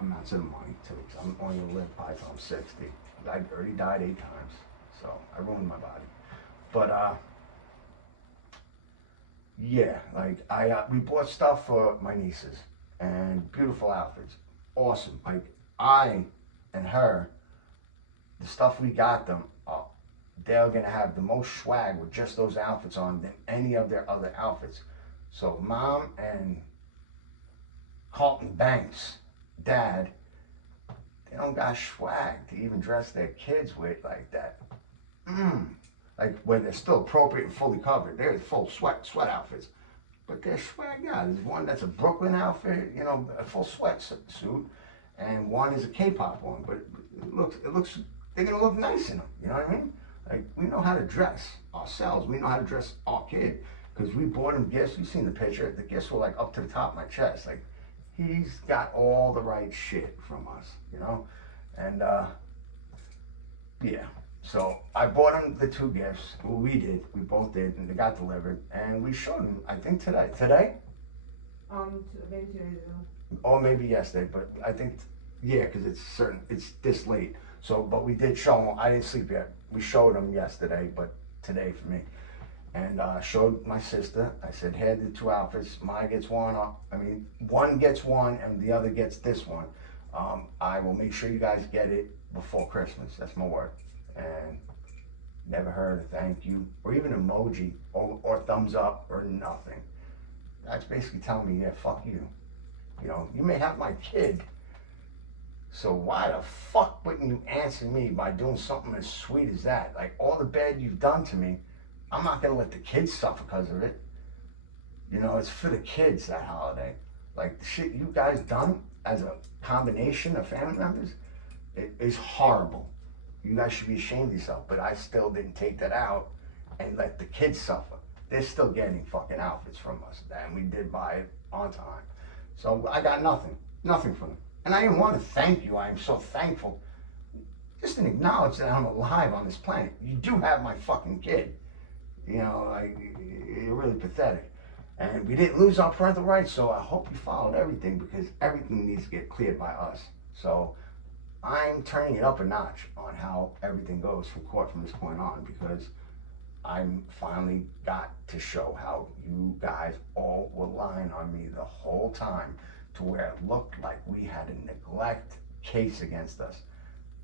amounts of money too. Because I'm only gonna live by till I'm 60. I already died 8 times, so I ruined my body. But yeah, like we bought stuff for my nieces and beautiful outfits, awesome. Like I and her, the stuff we got them, they're gonna have the most swag with just those outfits on than any of their other outfits. So Mom and Carlton Banks' dad, they don't got swag to even dress their kids with like that. Like when they're still appropriate and fully covered, they're full sweat outfits. But they're swag guys. There's one that's a Brooklyn outfit, a full sweat suit, and one is a K-pop one. But it looks, they're gonna look nice in them. You know what I mean? Like, we know how to dress ourselves. We know how to dress our kid, because we bought him gifts. You've seen the picture. The gifts were like up to the top of my chest. Like, he's got all the right shit from us, And yeah. So I bought him the 2 gifts. Well, we both did, and they got delivered. And we showed him, I think today. Today? Maybe 2 days ago. Or maybe yesterday, but I think, yeah, because it's this late. So, but we did show him. I didn't sleep yet. We showed him yesterday, but today for me. and showed my sister. I said, here are the two outfits. Mine gets one. One gets one, and the other gets this one. I will make sure you guys get it before Christmas. That's my word. And never heard a thank you or even emoji or thumbs up or nothing. That's basically telling me, yeah, fuck you. You know, you may have my kid. So why the fuck wouldn't you answer me by doing something as sweet as that? Like, all the bad you've done to me, I'm not gonna let the kids suffer because of it. You know, it's for the kids, that holiday. Like, the shit you guys done as a combination of family members, it is horrible. You guys should be ashamed of yourself, but I still didn't take that out and let the kids suffer. They're still getting fucking outfits from us, and we did buy it on time. So I got nothing from them. And I didn't want to thank you. I am so thankful. Just to acknowledge that I'm alive on this planet. You do have my fucking kid. You know, like, you're really pathetic. And we didn't lose our parental rights, so I hope you followed everything, because everything needs to get cleared by us. So I'm turning it up a notch on how everything goes from court from this point on, because I'm finally got to show how you guys all were lying on me the whole time, to where it looked like we had a neglect case against us.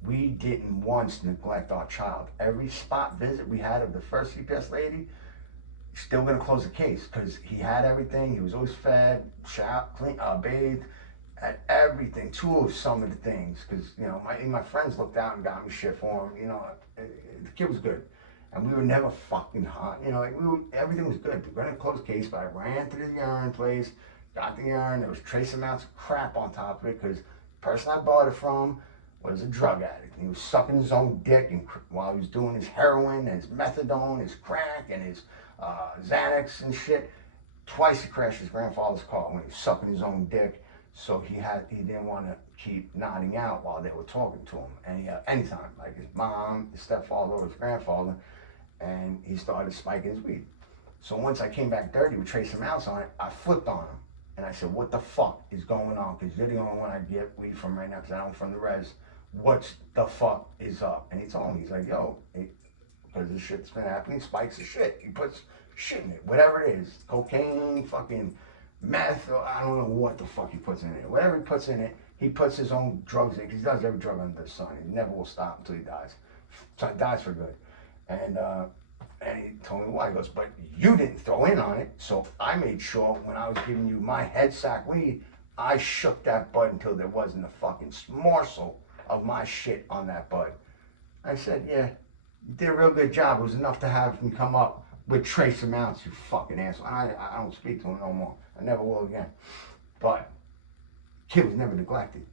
We didn't once neglect our child. Every spot visit we had of the first CPS lady, still gonna close the case, because he had everything. He was always fed, showered, clean, bathed, had everything. Two of some of the things, because, you know, my friends looked out and got me shit for him. You know, the kid was good, and we were never fucking hot. You know, like, everything was good. We were gonna close the case, but I ran to the urine place, got the urine. There was trace amounts of crap on top of it, because the person I bought it from was a drug addict. He was sucking his own dick while he was doing his heroin and his methadone, his crack, and his Xanax and shit. Twice he crashed his grandfather's car when he was sucking his own dick. So he didn't want to keep nodding out while they were talking to him. Anytime, like his mom, his stepfather, or his grandfather, and he started spiking his weed. So once I came back dirty with trace amounts on it, I flipped on him. And I said, what the fuck is going on? Because you're the only one I get weed from right now, because I don't from the res. What the fuck is up? And he told me, he's like, yo, because this shit's been happening, spikes of shit. He puts shit in it, whatever it is, cocaine, fucking meth, or I don't know what the fuck he puts in it. Whatever he puts in it, he puts his own drugs in, because he does every drug under the sun. He never will stop until he dies. So he dies for good. And he told me why. He goes, but you didn't throw in on it, so I made sure when I was giving you my head sack weed, I shook that bud until there wasn't a fucking morsel of my shit on that bud. I said, yeah, you did a real good job. It was enough to have me come up with trace amounts, you fucking asshole. I don't speak to him no more. I never will again. But kid was never neglected.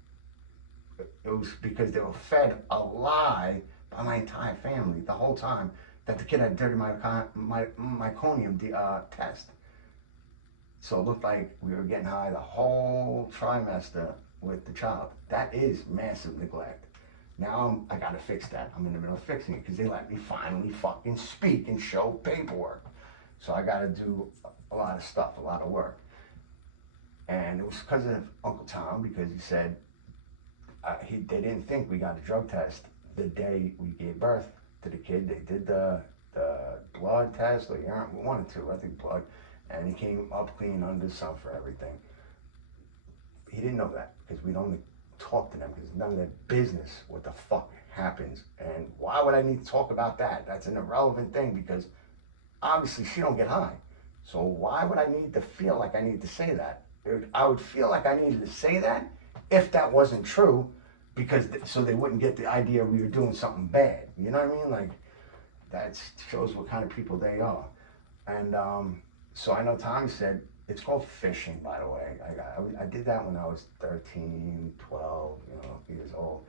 It was because they were fed a lie by my entire family the whole time that the kid had dirty meconium test. So it looked like we were getting high the whole trimester with the child. That is massive neglect. Now I gotta fix that. I'm in the middle of fixing it, because they let me finally fucking speak and show paperwork. So I gotta do a lot of stuff, a lot of work. And it was because of Uncle Tom, because he said they didn't think we got a drug test the day we gave birth to the kid. They did the blood test, or urine, one or two, I think blood, and he came up clean under the sun for everything. He didn't know that, because we don't talk to them, because none of their business what the fuck happens. And why would I need to talk about that? That's an irrelevant thing, because obviously she don't get high. So why would I need to feel like I need to say that? I would feel like I needed to say that if that wasn't true, because so they wouldn't get the idea we were doing something bad. You know what I mean? Like, that shows what kind of people they are. And so I know Tommy said, it's called fishing, by the way. I did that when I was 13, 12, years old.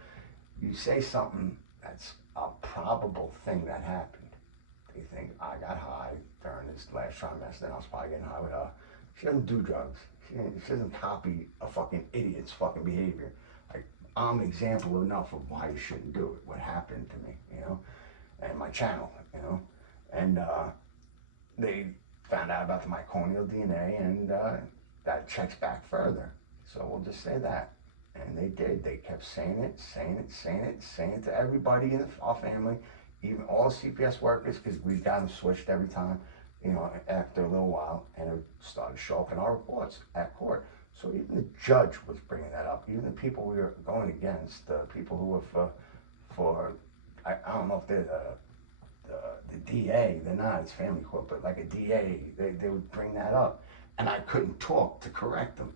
You say something that's a probable thing that happened. They think, I got high during this last trimester, and I was probably getting high with her. She doesn't do drugs. She doesn't copy a fucking idiot's fucking behavior. Like, I'm an example enough of why you shouldn't do it, what happened to me, and my channel, and they found out about the meconial DNA, and that checks back further. So we'll just say that. And they did. They kept saying it to everybody in our family, even all the CPS workers, because we got them switched every time. after a little while, and it started showing up in our reports at court. So even the judge was bringing that up. Even the people we were going against, the people who were I don't know if they're the DA, they're not, it's family court, but like a DA, they would bring that up. And I couldn't talk to correct them.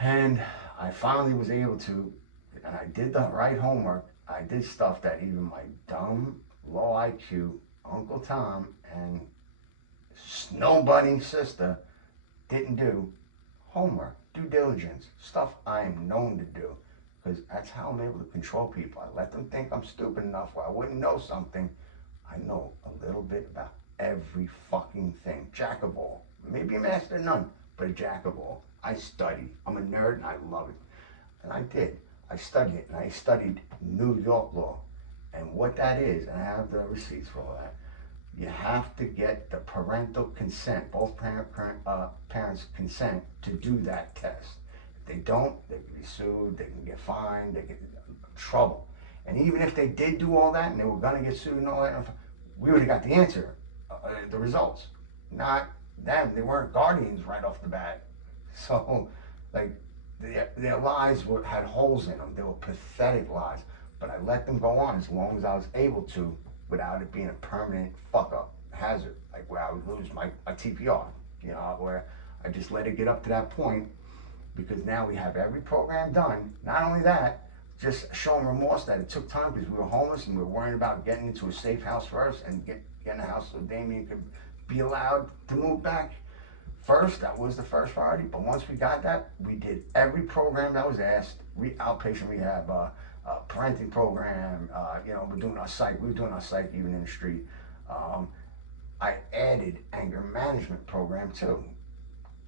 And I finally was able to, and I did the right homework. I did stuff that even my dumb, low IQ Uncle Tom and snowbunny sister didn't do. Homework, due diligence, stuff I am known to do, because that's how I'm able to control people. I let them think I'm stupid enough where I wouldn't know something. I know a little bit about every fucking thing. Jack of all. Maybe a master of none, but a jack of all. I study. I'm a nerd and I love it. And I did. I studied it, and I studied New York law. And what that is, and I have the receipts for all that, you have to get the parental consent, both parents' consent to do that test. If they don't, they can be sued, they can get fined, they get in trouble. And even if they did do all that and they were gonna get sued and all that, we would have got the answer, the results. Not them, they weren't guardians right off the bat. So, like, their lies had holes in them. They were pathetic lies. But I let them go on as long as I was able to, without it being a permanent fuck up hazard, like where I would lose my TPR, where I just let it get up to that point, because now we have every program done. Not only that, just showing remorse that it took time because we were homeless and we were worrying about getting into a safe house first and getting a house so Damien could be allowed to move back first. That was the first priority. But once we got that, we did every program that was asked, outpatient rehab, parenting program, we were doing our psych even in the street. I added anger management program too.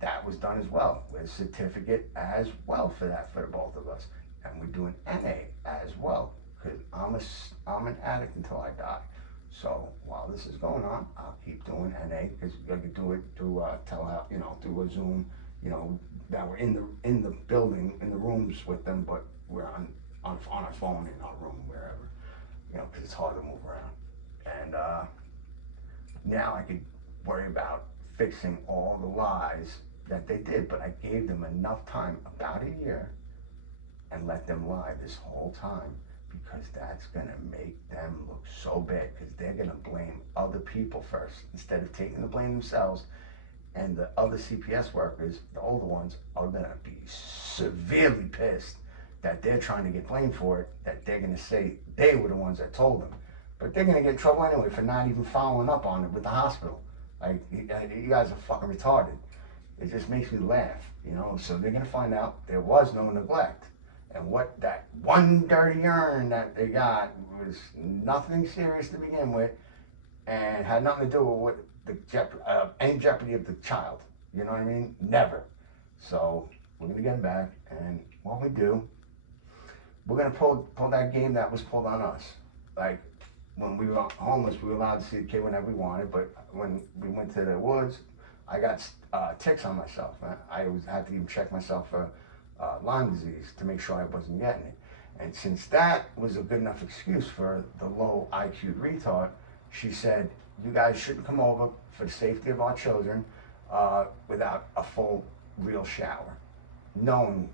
That was done as well, with a certificate as well for the both of us. And we're doing NA as well, because I'm an addict until I die. So while this is going on, I'll keep doing NA, because I could do it through telehealth, through a Zoom, that we're in the building, in the rooms with them, but we're on our phone in our room, wherever, because it's hard to move around. And now I could worry about fixing all the lies that they did, but I gave them enough time, about a year, and let them lie this whole time, because that's gonna make them look so bad, because they're gonna blame other people first, instead of taking the blame themselves. And the other CPS workers, the older ones, are gonna be severely pissed that they're trying to get blamed for it, that they're gonna say they were the ones that told them. But they're gonna get in trouble anyway for not even following up on it with the hospital. Like, you guys are fucking retarded. It just makes me laugh, So they're gonna find out there was no neglect. And what that one dirty urn that they got was nothing serious to begin with, and had nothing to do with any jeopardy of the child. You know what I mean? Never. So we're gonna get them back, and when we do, we're gonna pull that game that was pulled on us. Like, when we were homeless, we were allowed to see the kid whenever we wanted, but when we went to the woods, I got ticks on myself. Man. I had to even check myself for Lyme disease to make sure I wasn't getting it. And since that was a good enough excuse for the low IQ retard, she said, you guys shouldn't come over for the safety of our children without a full, real shower. Knowing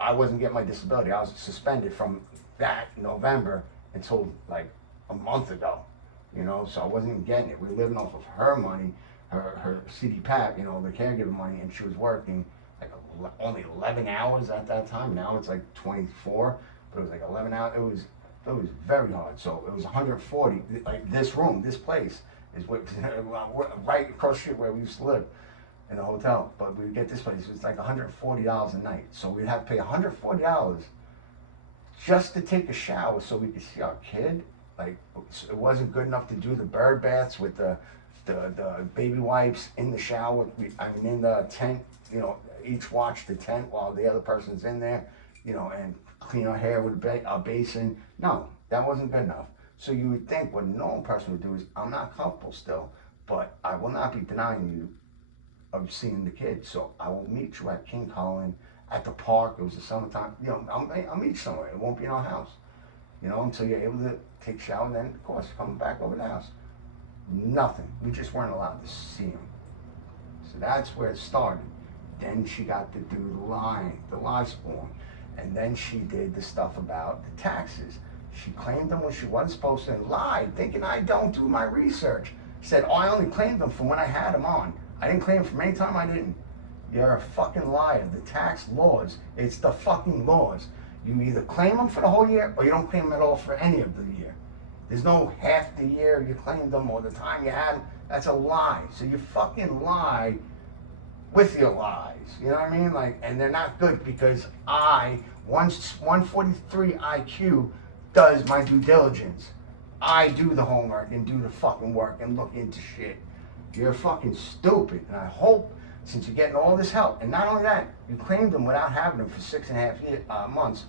I wasn't getting my disability. I was suspended from that November until like a month ago, so I wasn't even getting it. We were living off of her money, her CDPAP, the caregiver money, and she was working like only 11 hours at that time. Now it's like 24, but it was like 11 hours. It was very hard. So it was 140. Like, this room, this place is right across the street where we used to live in the hotel. But we would get this place. It was like $140 a night. So we'd have to pay $140 just to take a shower so we could see our kid. Like, it wasn't good enough to do the bird baths with the baby wipes in the shower. In the tent, each watch the tent while the other person's in there, and clean our hair with a basin. No, that wasn't good enough. So you would think what a normal person would do is, I'm not comfortable still, but I will not be denying you of seeing the kid. So I will meet you at King Cullen, at the park. It was the summertime. I'll meet you somewhere. It won't be in our house, until you're able to take a shower. And then, of course, come back over the house. Nothing. We just weren't allowed to see him. So that's where it started. Then she got to do the lie spawn. And then she did the stuff about the taxes. She claimed them when she wasn't supposed to and lied, thinking I don't do my research. Said, oh, I only claimed them from when I had them on. I didn't claim them from any time I didn't. You're a fucking liar. The tax laws, it's the fucking laws. You either claim them for the whole year or you don't claim them at all for any of the year. There's no half the year you claimed them or the time you had them. That's a lie. So you fucking lie with your lies. You know what I mean? Like, and they're not good because 143 IQ does my due diligence. I do the homework and do the fucking work and look into shit. You're fucking stupid. And I hope, since you're getting all this help, and not only that, you claimed them without having them for 6.5 months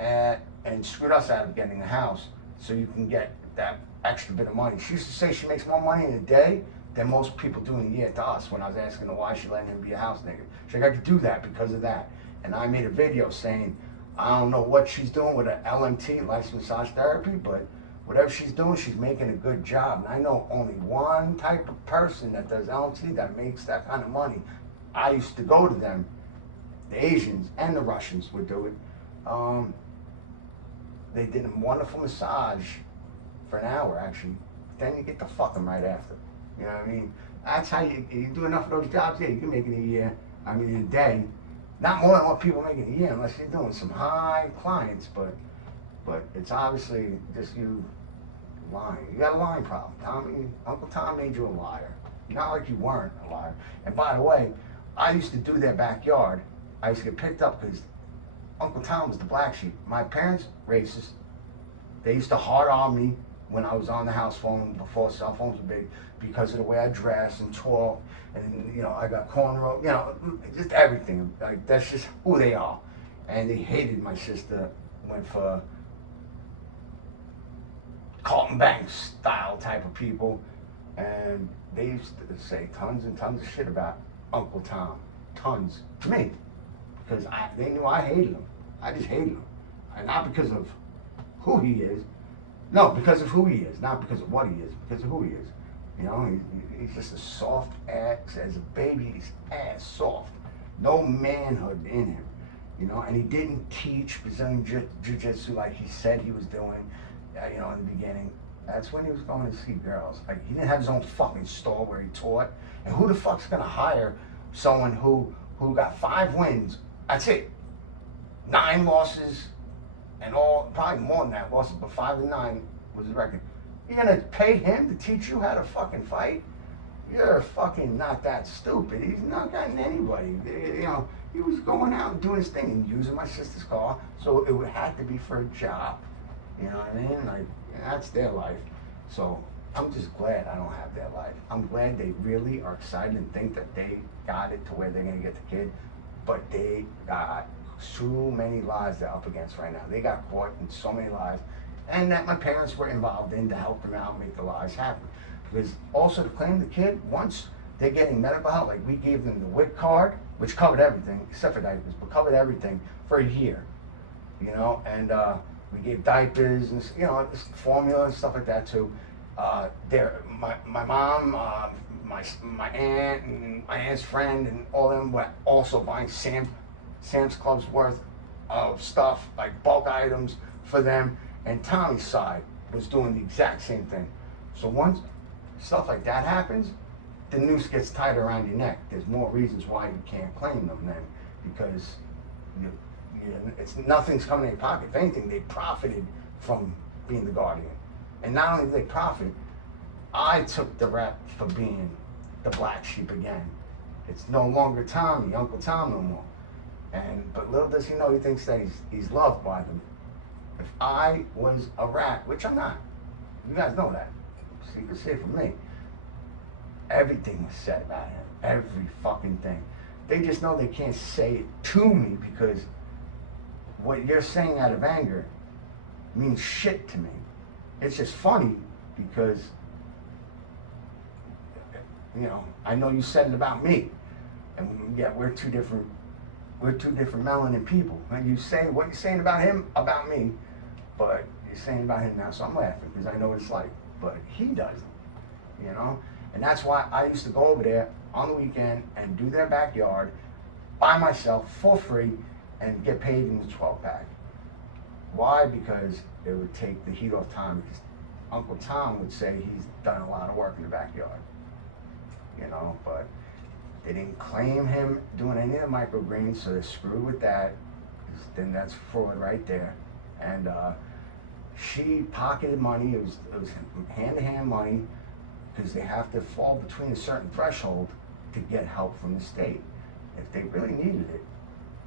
and screwed us out of getting a house so you can get that extra bit of money. She used to say she makes more money in a day than most people do in a year to us when I was asking her why she letting him be a house nigga. She got to do that because of that. And I made a video saying, I don't know what she's doing with an LMT, licensed massage therapy, but whatever she's doing, she's making a good job. And I know only one type of person that does LMT that makes that kind of money. I used to go to them. The Asians and the Russians would do it. They did a wonderful massage for an hour, actually. Then you get to fuck them right after. You know what I mean? That's how you do enough of those jobs. Yeah, you can make it in a year. I mean, in a day. Not more than what people make in a year, unless you're doing some high clients. But it's obviously just you lying. You got a lying problem. Uncle Tom made you a liar. Not like you weren't a liar. And by the way, I used to do their backyard. I used to get picked up because Uncle Tom was the black sheep. My parents, racist. They used to hard on me when I was on the house phone before cell phones were big because of the way I dress and talk, and you know I got cornrow, you know, just everything. Like that's just who they are, and they hated my sister. Went for Carlton Banks style type of people, and they used to say tons and tons of shit about Uncle Tom, tons to me, because they knew I hated him. I just hated him, and not because of who he is. No, because of who he is, not because of what he is, because of who he is. You know, he's just a soft ass, as a baby, he's ass soft. No manhood in him, you know, and he didn't teach Brazilian Jiu-Jitsu like he said he was doing, you know, in the beginning. That's when he was going to see girls. Like, he didn't have his own fucking store where he taught. And who the fuck's gonna hire someone who got 5 wins, that's it, 9 losses, and all, probably more than that, losses, but 5 and 9 was his record. You're gonna pay him to teach you how to fucking fight? You're fucking not that stupid. He's not gotten anybody. You know, he was going out and doing his thing and using my sister's car, so it would have to be for a job. You know what I mean? Like, that's their life. So I'm just glad I don't have their life. I'm glad they really are excited and think that they got it to where they're gonna get the kid, but they got so many lies they're up against right now. They got caught in so many lies, and that my parents were involved in to help them out and make the lies happen. Because also to claim the kid, once they're getting medical help, like we gave them the WIC card, which covered everything, except for diapers, but covered everything for a year, you know, and we gave diapers and, you know, formula and stuff like that too. My mom, my aunt and my aunt's friend and all of them were also buying Sam's Club's worth of stuff, like bulk items for them, and Tommy's side was doing the exact same thing. So once stuff like that happens, the noose gets tighter around your neck. There's more reasons why you can't claim them then, because it's nothing's coming in your pocket. If anything, they profited from being the guardian. And not only did they profit, I took the rap for being the black sheep again. It's no longer Tommy, Uncle Tom no more. But little does he know, he thinks that he's loved by them. If I was a rat, which I'm not, you guys know that, so you can see it from me, everything was said about him, every fucking thing. They just know they can't say it to me because what you're saying out of anger means shit to me. It's just funny because, you know, I know you said it about me, and yet we're two different melanin people. And you say what you're saying about him, about me, but you're saying about him now, so I'm laughing because I know what it's like. But he doesn't. you know? And that's why I used to go over there on the weekend and do their backyard by myself for free and get paid in the 12-pack. Why? Because it would take the heat off Tom, because Uncle Tom would say he's done a lot of work in the backyard, you know, but they didn't claim him doing any of the microgreens, so they're screwed with that. Then that's fraud right there. And she pocketed money. It was hand-to-hand money, because they have to fall between a certain threshold to get help from the state. If they really needed it,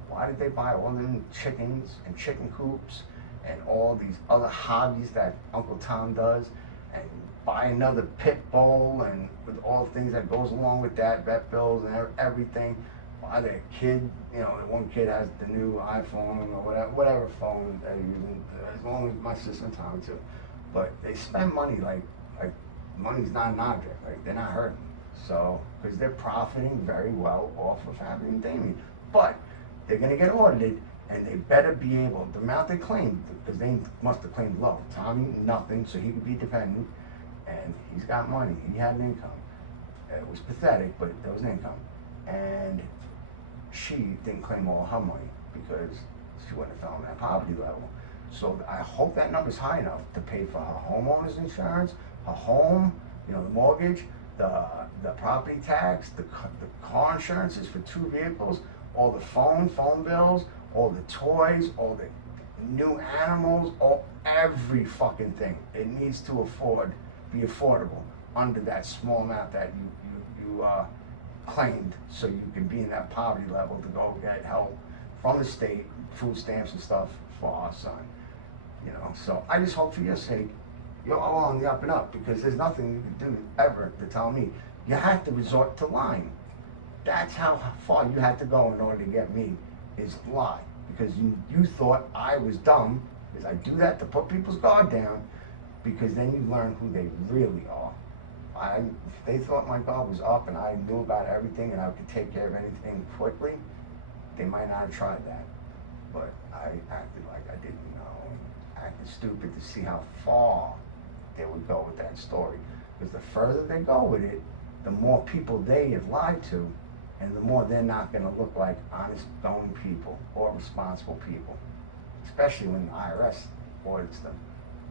why did they buy all them chickens and chicken coops and all these other hobbies that Uncle Tom does, and buy another pit bull and with all the things that goes along with that, vet bills and everything? Buy their kid, you know, one kid has the new iPhone or whatever phone they're using, as long as my sister and Tom too. But they spend money like money's not an object, like they're not hurting. So, because they're profiting very well off of having Damien. But they're gonna get audited, and they better be able, the amount they claimed, because they must have claimed low. Tommy, nothing, so he could be dependent, and he's got money, he had an income. It was pathetic, but there was an income. And she didn't claim all her money, because she wouldn't have fell on that poverty level. So I hope that number's high enough to pay for her homeowner's insurance, her home, you know, the mortgage, the property tax, the car insurances for 2 vehicles, all the phone bills, all the toys, all the new animals, every fucking thing. It needs to be affordable under that small amount that you claimed, so you can be in that poverty level to go get help from the state, food stamps and stuff for our son. You know, so I just hope for your sake, you're all on the up and up, because there's nothing you can do ever to tell me. You had to resort to lying. That's how far you had to go in order to get me, is lie. Because you thought I was dumb, because I do that to put people's guard down, because then you learn who they really are. If they thought my guard was up and I knew about everything and I could take care of anything quickly, they might not have tried that. But I acted like I didn't know, and acted stupid to see how far they would go with that story. Because the further they go with it, the more people they have lied to, and the more they're not going to look like honest, going people or responsible people, especially when the IRS audits them.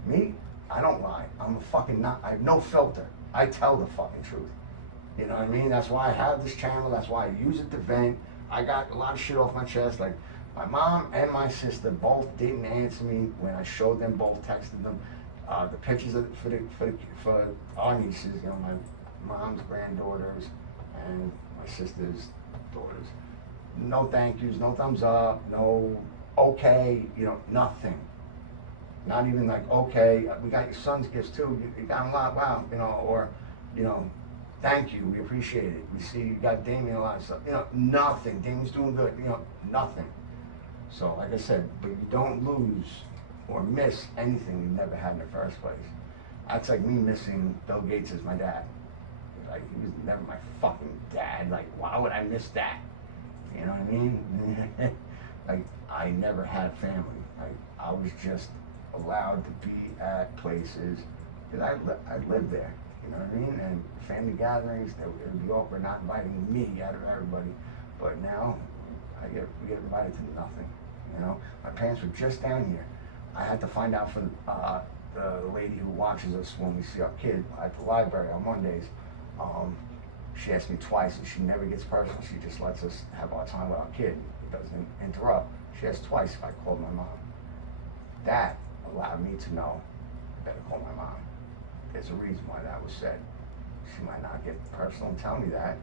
Me, I don't lie. I have no filter. I tell the fucking truth. You know what I mean? That's why I have this channel. That's why I use it to vent. I got a lot of shit off my chest. Like, my mom and my sister both didn't answer me when I showed them, both texted them the pictures for our nieces, you know, my mom's granddaughters and my sister's daughters. No thank yous, no thumbs up, no okay, you know, nothing. Not even like, okay, we got your son's gifts too, you got a lot, wow, you know, or, you know, thank you, we appreciate it. We see you got Damien a lot of stuff, you know, nothing. Damien's doing good, you know, nothing. So, like I said, but you don't lose or miss anything you never had in the first place. That's like me missing Bill Gates as my dad. Like, he was never my fucking dad. Like, why would I miss that? You know what I mean? Like, I never had family. Like, I was just allowed to be at places because I lived there. You know what I mean? And family gatherings, it would be awkward not inviting me out of everybody. But now, we get invited to nothing. You know, my parents were just down here. I had to find out from the lady who watches us when we see our kid at the library on Mondays. She asked me twice, and she never gets personal. She just lets us have our time with our kid. It doesn't interrupt. She asked twice if I called my mom. That allowed me to know I better call my mom. There's a reason why that was said. She might not get personal and tell me that,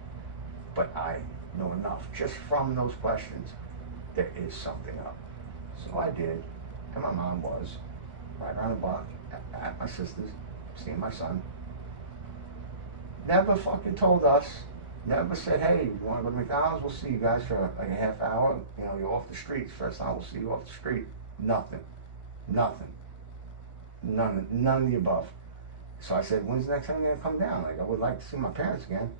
but I know enough just from those questions. There is something up. So I did, and my mom was right around the block at my sister's, seeing my son. Never fucking told us, never said, hey, you want to go to McDonald's? We'll see you guys for like a half hour. You know, you're off the streets. First time we'll see you off the street. Nothing. Nothing. None of the above. So I said, when's the next time you're going to come down? Like, I would like to see my parents again.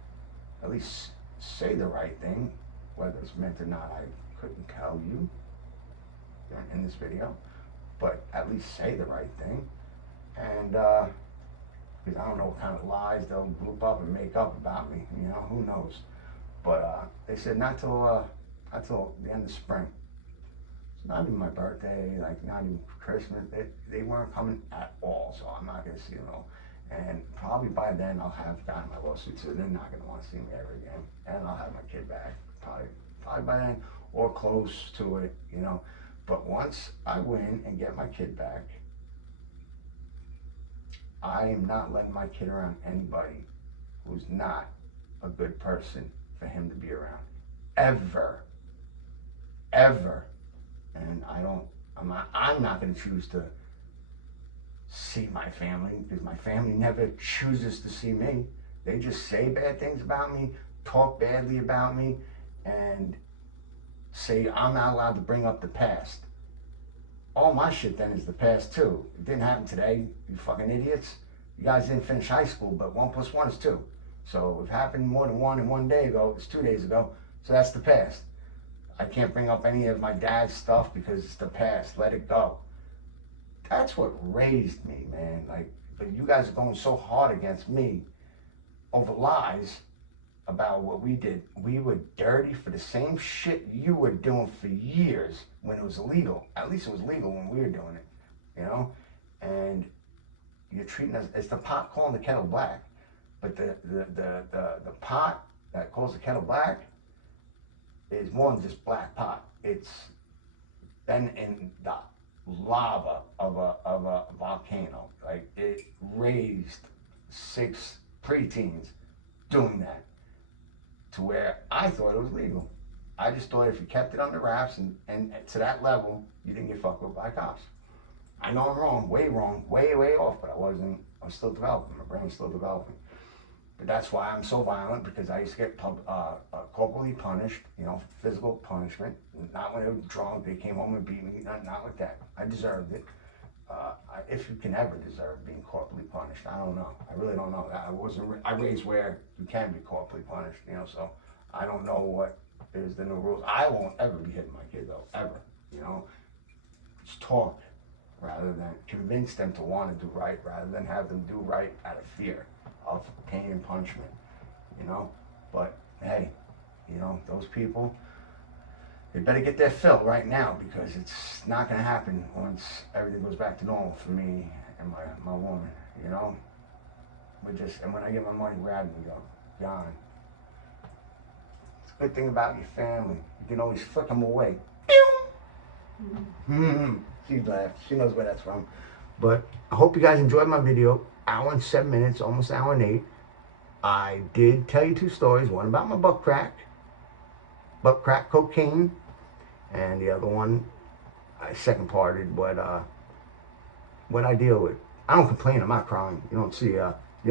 At least say the right thing. Whether it's meant or not, I couldn't tell you in this video. But at least say the right thing. And because I don't know what kind of lies they'll group up and make up about me. You know, who knows? But they said not till the end of spring. It's not even my birthday, like not even Christmas. They weren't coming at all, so I'm not gonna see them all. And probably by then I'll have gotten my lawsuit, so they're not gonna want to see me ever again. And I'll have my kid back, probably by then, or close to it, you know. But once I win and get my kid back, I am not letting my kid around anybody who's not a good person for him to be around. Ever. And I'm not gonna choose to see my family, because my family never chooses to see me. They just say bad things about me, talk badly about me, and say I'm not allowed to bring up the past. All my shit then is the past too. It didn't happen today, you fucking idiots. You guys didn't finish high school, but 1 + 1 is 2. So it happened more than one, and 1 day ago, it's 2 days ago. So that's the past. I can't bring up any of my dad's stuff because it's the past. Let it go. That's what raised me, man. Like, but you guys are going so hard against me over lies about what we did. We were dirty for the same shit you were doing for years when it was illegal. At least it was legal when we were doing it, you know? And you're treating us, it's the pot calling the kettle black. But the pot that calls the kettle black is more than just black pot. It's been in the lava of a volcano. Like, it raised 6 preteens doing that, to where I thought it was legal. I just thought if you kept it under wraps and to that level, you didn't get fucked with by cops. I know I'm wrong, way off, but I was still developing. My brain was still developing. But that's why I'm so violent, because I used to get corporally punished, you know, physical punishment. Not when they were drunk, they came home and beat me, not like that. I deserved it. If you can ever deserve being corporally punished, I don't know. I really don't know. I raised where you can be corporally punished, you know, so I don't know what is the new rules. I won't ever be hitting my kid though, ever, you know. Just talk rather than convince them to want to do right, rather than have them do right out of fear of pain and punishment, you know. But hey, you know, those people, they better get their fill right now, because it's not gonna happen once everything goes back to normal for me and my woman, you know. And when I get my money, we're out and go, gone. It's a good thing about your family. You can always flick them away. She laughed. She knows where that's from. But I hope you guys enjoyed my video. Hour and 7 minutes, almost hour and 8. I did tell you 2 stories. One about my butt crack cocaine, and the other one I second parted what I deal with. I don't complain. I'm not crying. You don't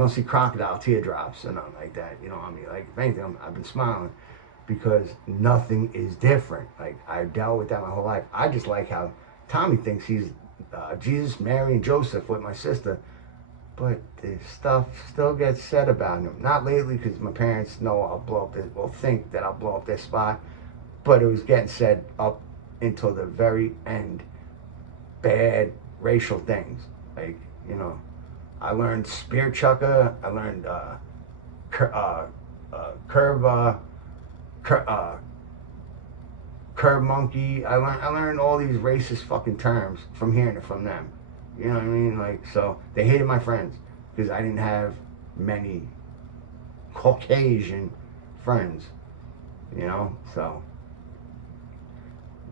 see crocodile teardrops or nothing like that. You know what I mean? Like, if anything, I've been smiling, because nothing is different. Like, I've dealt with that my whole life. I just like how Tommy thinks he's Jesus, Mary, and Joseph with my sister. But the stuff still gets said about him. Not lately, because my parents know I'll blow up think that I'll blow up their spot. But it was getting said up until the very end. Bad racial things. Like, you know, I learned spear chucker. I learned curb monkey. I learned all these racist fucking terms from hearing it from them. You know what I mean? Like, so they hated my friends because I didn't have many Caucasian friends, you know, so.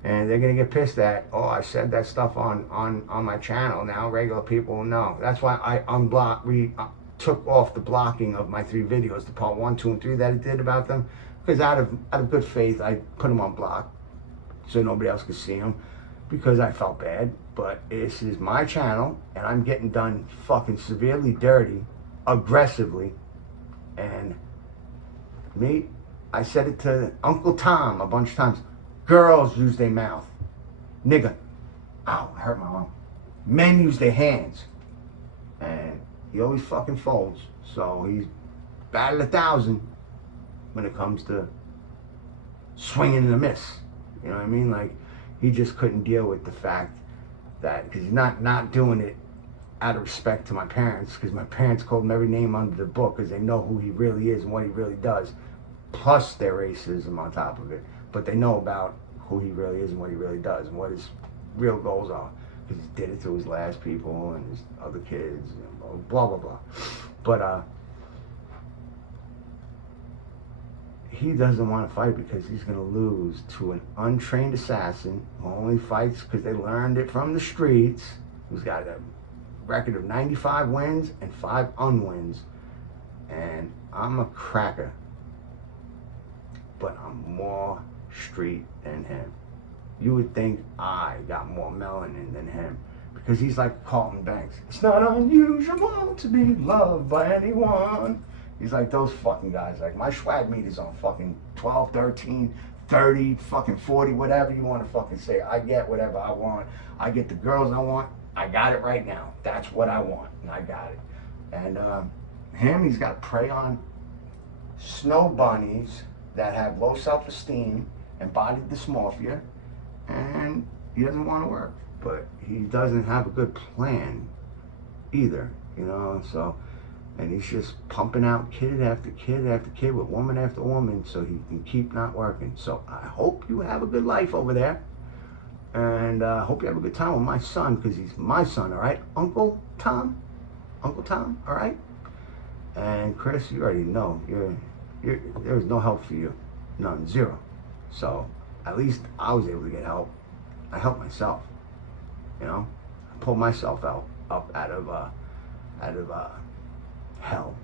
And they're gonna get pissed at, oh, I said that stuff on my channel. Now regular people will know. That's why I took off the blocking of my 3 videos, the part 1, 2, and 3 that I did about them, because out of good faith, I put them on block so nobody else could see them, because I felt bad. But this is my channel, and I'm getting done fucking severely dirty, aggressively. And me, I said it to Uncle Tom a bunch of times. Girls use their mouth. Nigga. Ow, I hurt my arm. Men use their hands. And he always fucking folds. So he's batted 1,000 when it comes to swinging and a miss. You know what I mean? Like, he just couldn't deal with the fact that, because he's not doing it out of respect to my parents, because my parents called him every name under the book because they know who he really is and what he really does, plus their racism on top of it. But they know about who he really is and what he really does and what his real goals are, because he did it to his last people and his other kids, and blah blah blah. But he doesn't want to fight because he's going to lose to an untrained assassin who only fights because they learned it from the streets, who's got a record of 95 wins and 5 unwins. And I'm a cracker, but I'm more street than him. You would think I got more melanin than him, because he's like Carlton Banks. It's not unusual to be loved by anyone. He's like those fucking guys. Like, my swag meter's on fucking 12, 13, 30, fucking 40, whatever you want to fucking say. I get whatever I want. I get the girls I want. I got it right now. That's what I want, and I got it. And he's got to prey on snow bunnies that have low self-esteem and body dysmorphia, and he doesn't want to work. But he doesn't have a good plan either, you know, so... And he's just pumping out kid after kid after kid with woman after woman so he can keep not working. So I hope you have a good life over there. And I hope you have a good time with my son, because he's my son, all right? Uncle Tom, all right? And Chris, you already know, there's no help for you. None, zero. So at least I was able to get help. I helped myself, you know? I pulled myself up out of hell,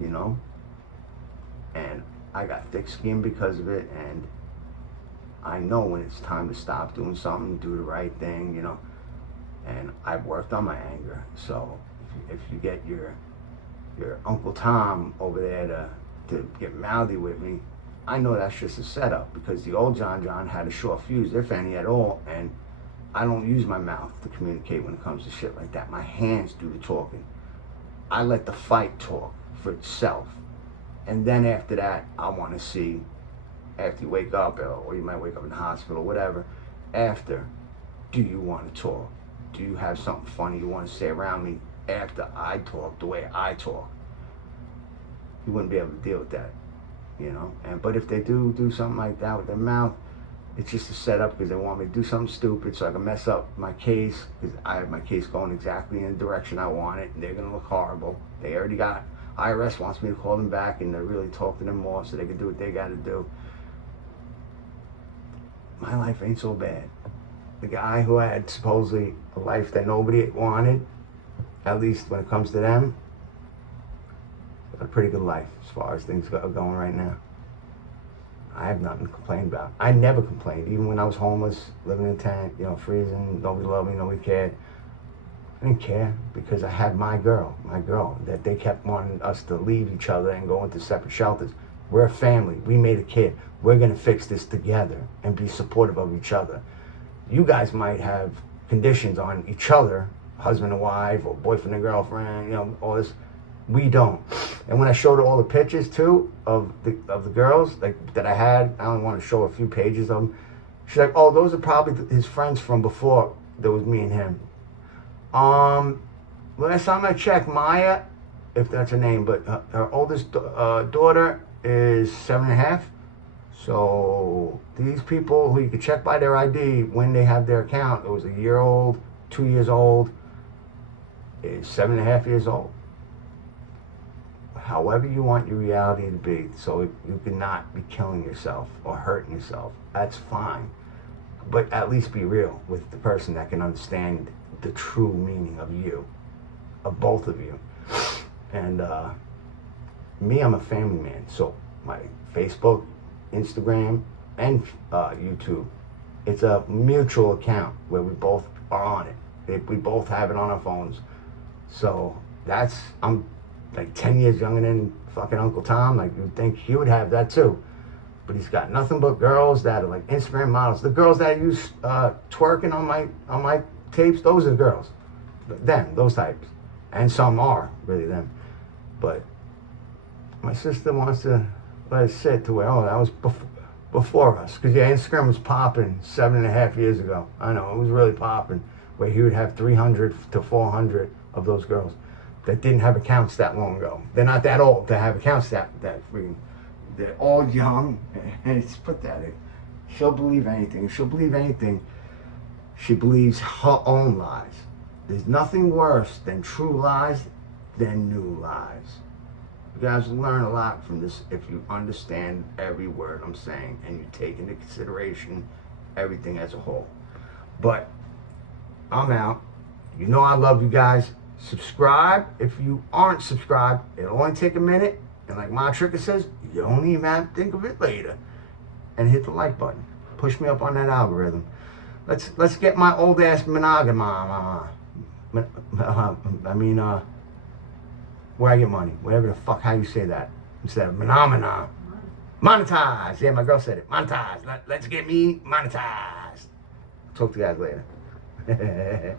you know, and I got thick skin because of it, and I know when it's time to stop doing something, do the right thing, you know, and I've worked on my anger. So if you get your Uncle Tom over there to get mouthy with me, I know that's just a setup, because the old John had a short fuse, if any at all, and I don't use my mouth to communicate when it comes to shit like that. My hands do the talking. I let the fight talk for itself. And then after that, I want to see, after you wake up, or you might wake up in the hospital, whatever, after, do you want to talk? Do you have something funny you want to say around me after I talk the way I talk? You wouldn't be able to deal with that, you know? But if they do something like that with their mouth, it's just a setup because they want me to do something stupid so I can mess up my case, because I have my case going exactly in the direction I want it, and they're going to look horrible. They already got, IRS wants me to call them back and to really talk to them more so they can do what they got to do. My life ain't so bad. The guy who had supposedly a life that nobody wanted, at least when it comes to them, got a pretty good life as far as things are going right now. I have nothing to complain about. I never complained, even when I was homeless, living in a tent, you know, freezing, nobody loved me, nobody cared. I didn't care, because I had my girl, that they kept wanting us to leave each other and go into separate shelters. We're a family, we made a kid. We're gonna fix this together and be supportive of each other. You guys might have conditions on each other, husband and wife, or boyfriend and girlfriend, you know, all this. We don't. And when I showed her all the pictures too of the girls like that I had, I only want to show a few pages of them. She's like, "Oh, those are probably his friends from before. There was me and him." Last time I checked, Maya, if that's her name, but her oldest daughter is 7.5. So these people who you can check by their ID when they have their account, it was a year old, 2 years old, is 7.5 years old. However you want your reality to be, so you cannot be killing yourself or hurting yourself, that's fine. But at least be real with the person that can understand the true meaning of you, of both of you. And me, I'm a family man, so my Facebook, Instagram, and YouTube, it's a mutual account where we both are on it. We both have it on our phones. So I'm like 10 years younger than fucking Uncle Tom. Like, you'd think he would have that too. But he's got nothing but girls that are like Instagram models. The girls that use twerking on my tapes, those are the girls. Those types. And some are really them. But my sister wants to let it sit to where, that was before us. Because Instagram was popping 7.5 years ago. I know, it was really popping. Where he would have 300 to 400 of those girls that didn't have accounts that long ago. They're not that old to have accounts that freaking. They're all young, and it's pathetic. She'll believe anything. If she'll believe anything, she believes her own lies. There's nothing worse than true lies than new lies. You guys will learn a lot from this if you understand every word I'm saying and you take into consideration everything as a whole. But I'm out. You know I love you guys. Subscribe if you aren't subscribed. It'll only take a minute. And like my tricker says, you don't even have to think of it later. And hit the like button. Push me up on that algorithm. Let's get my old ass where I get money. Whatever the fuck how you say that. Instead of phenomena. Monetize. Yeah, my girl said it. Monetize. Let's get me monetized. Talk to you guys later.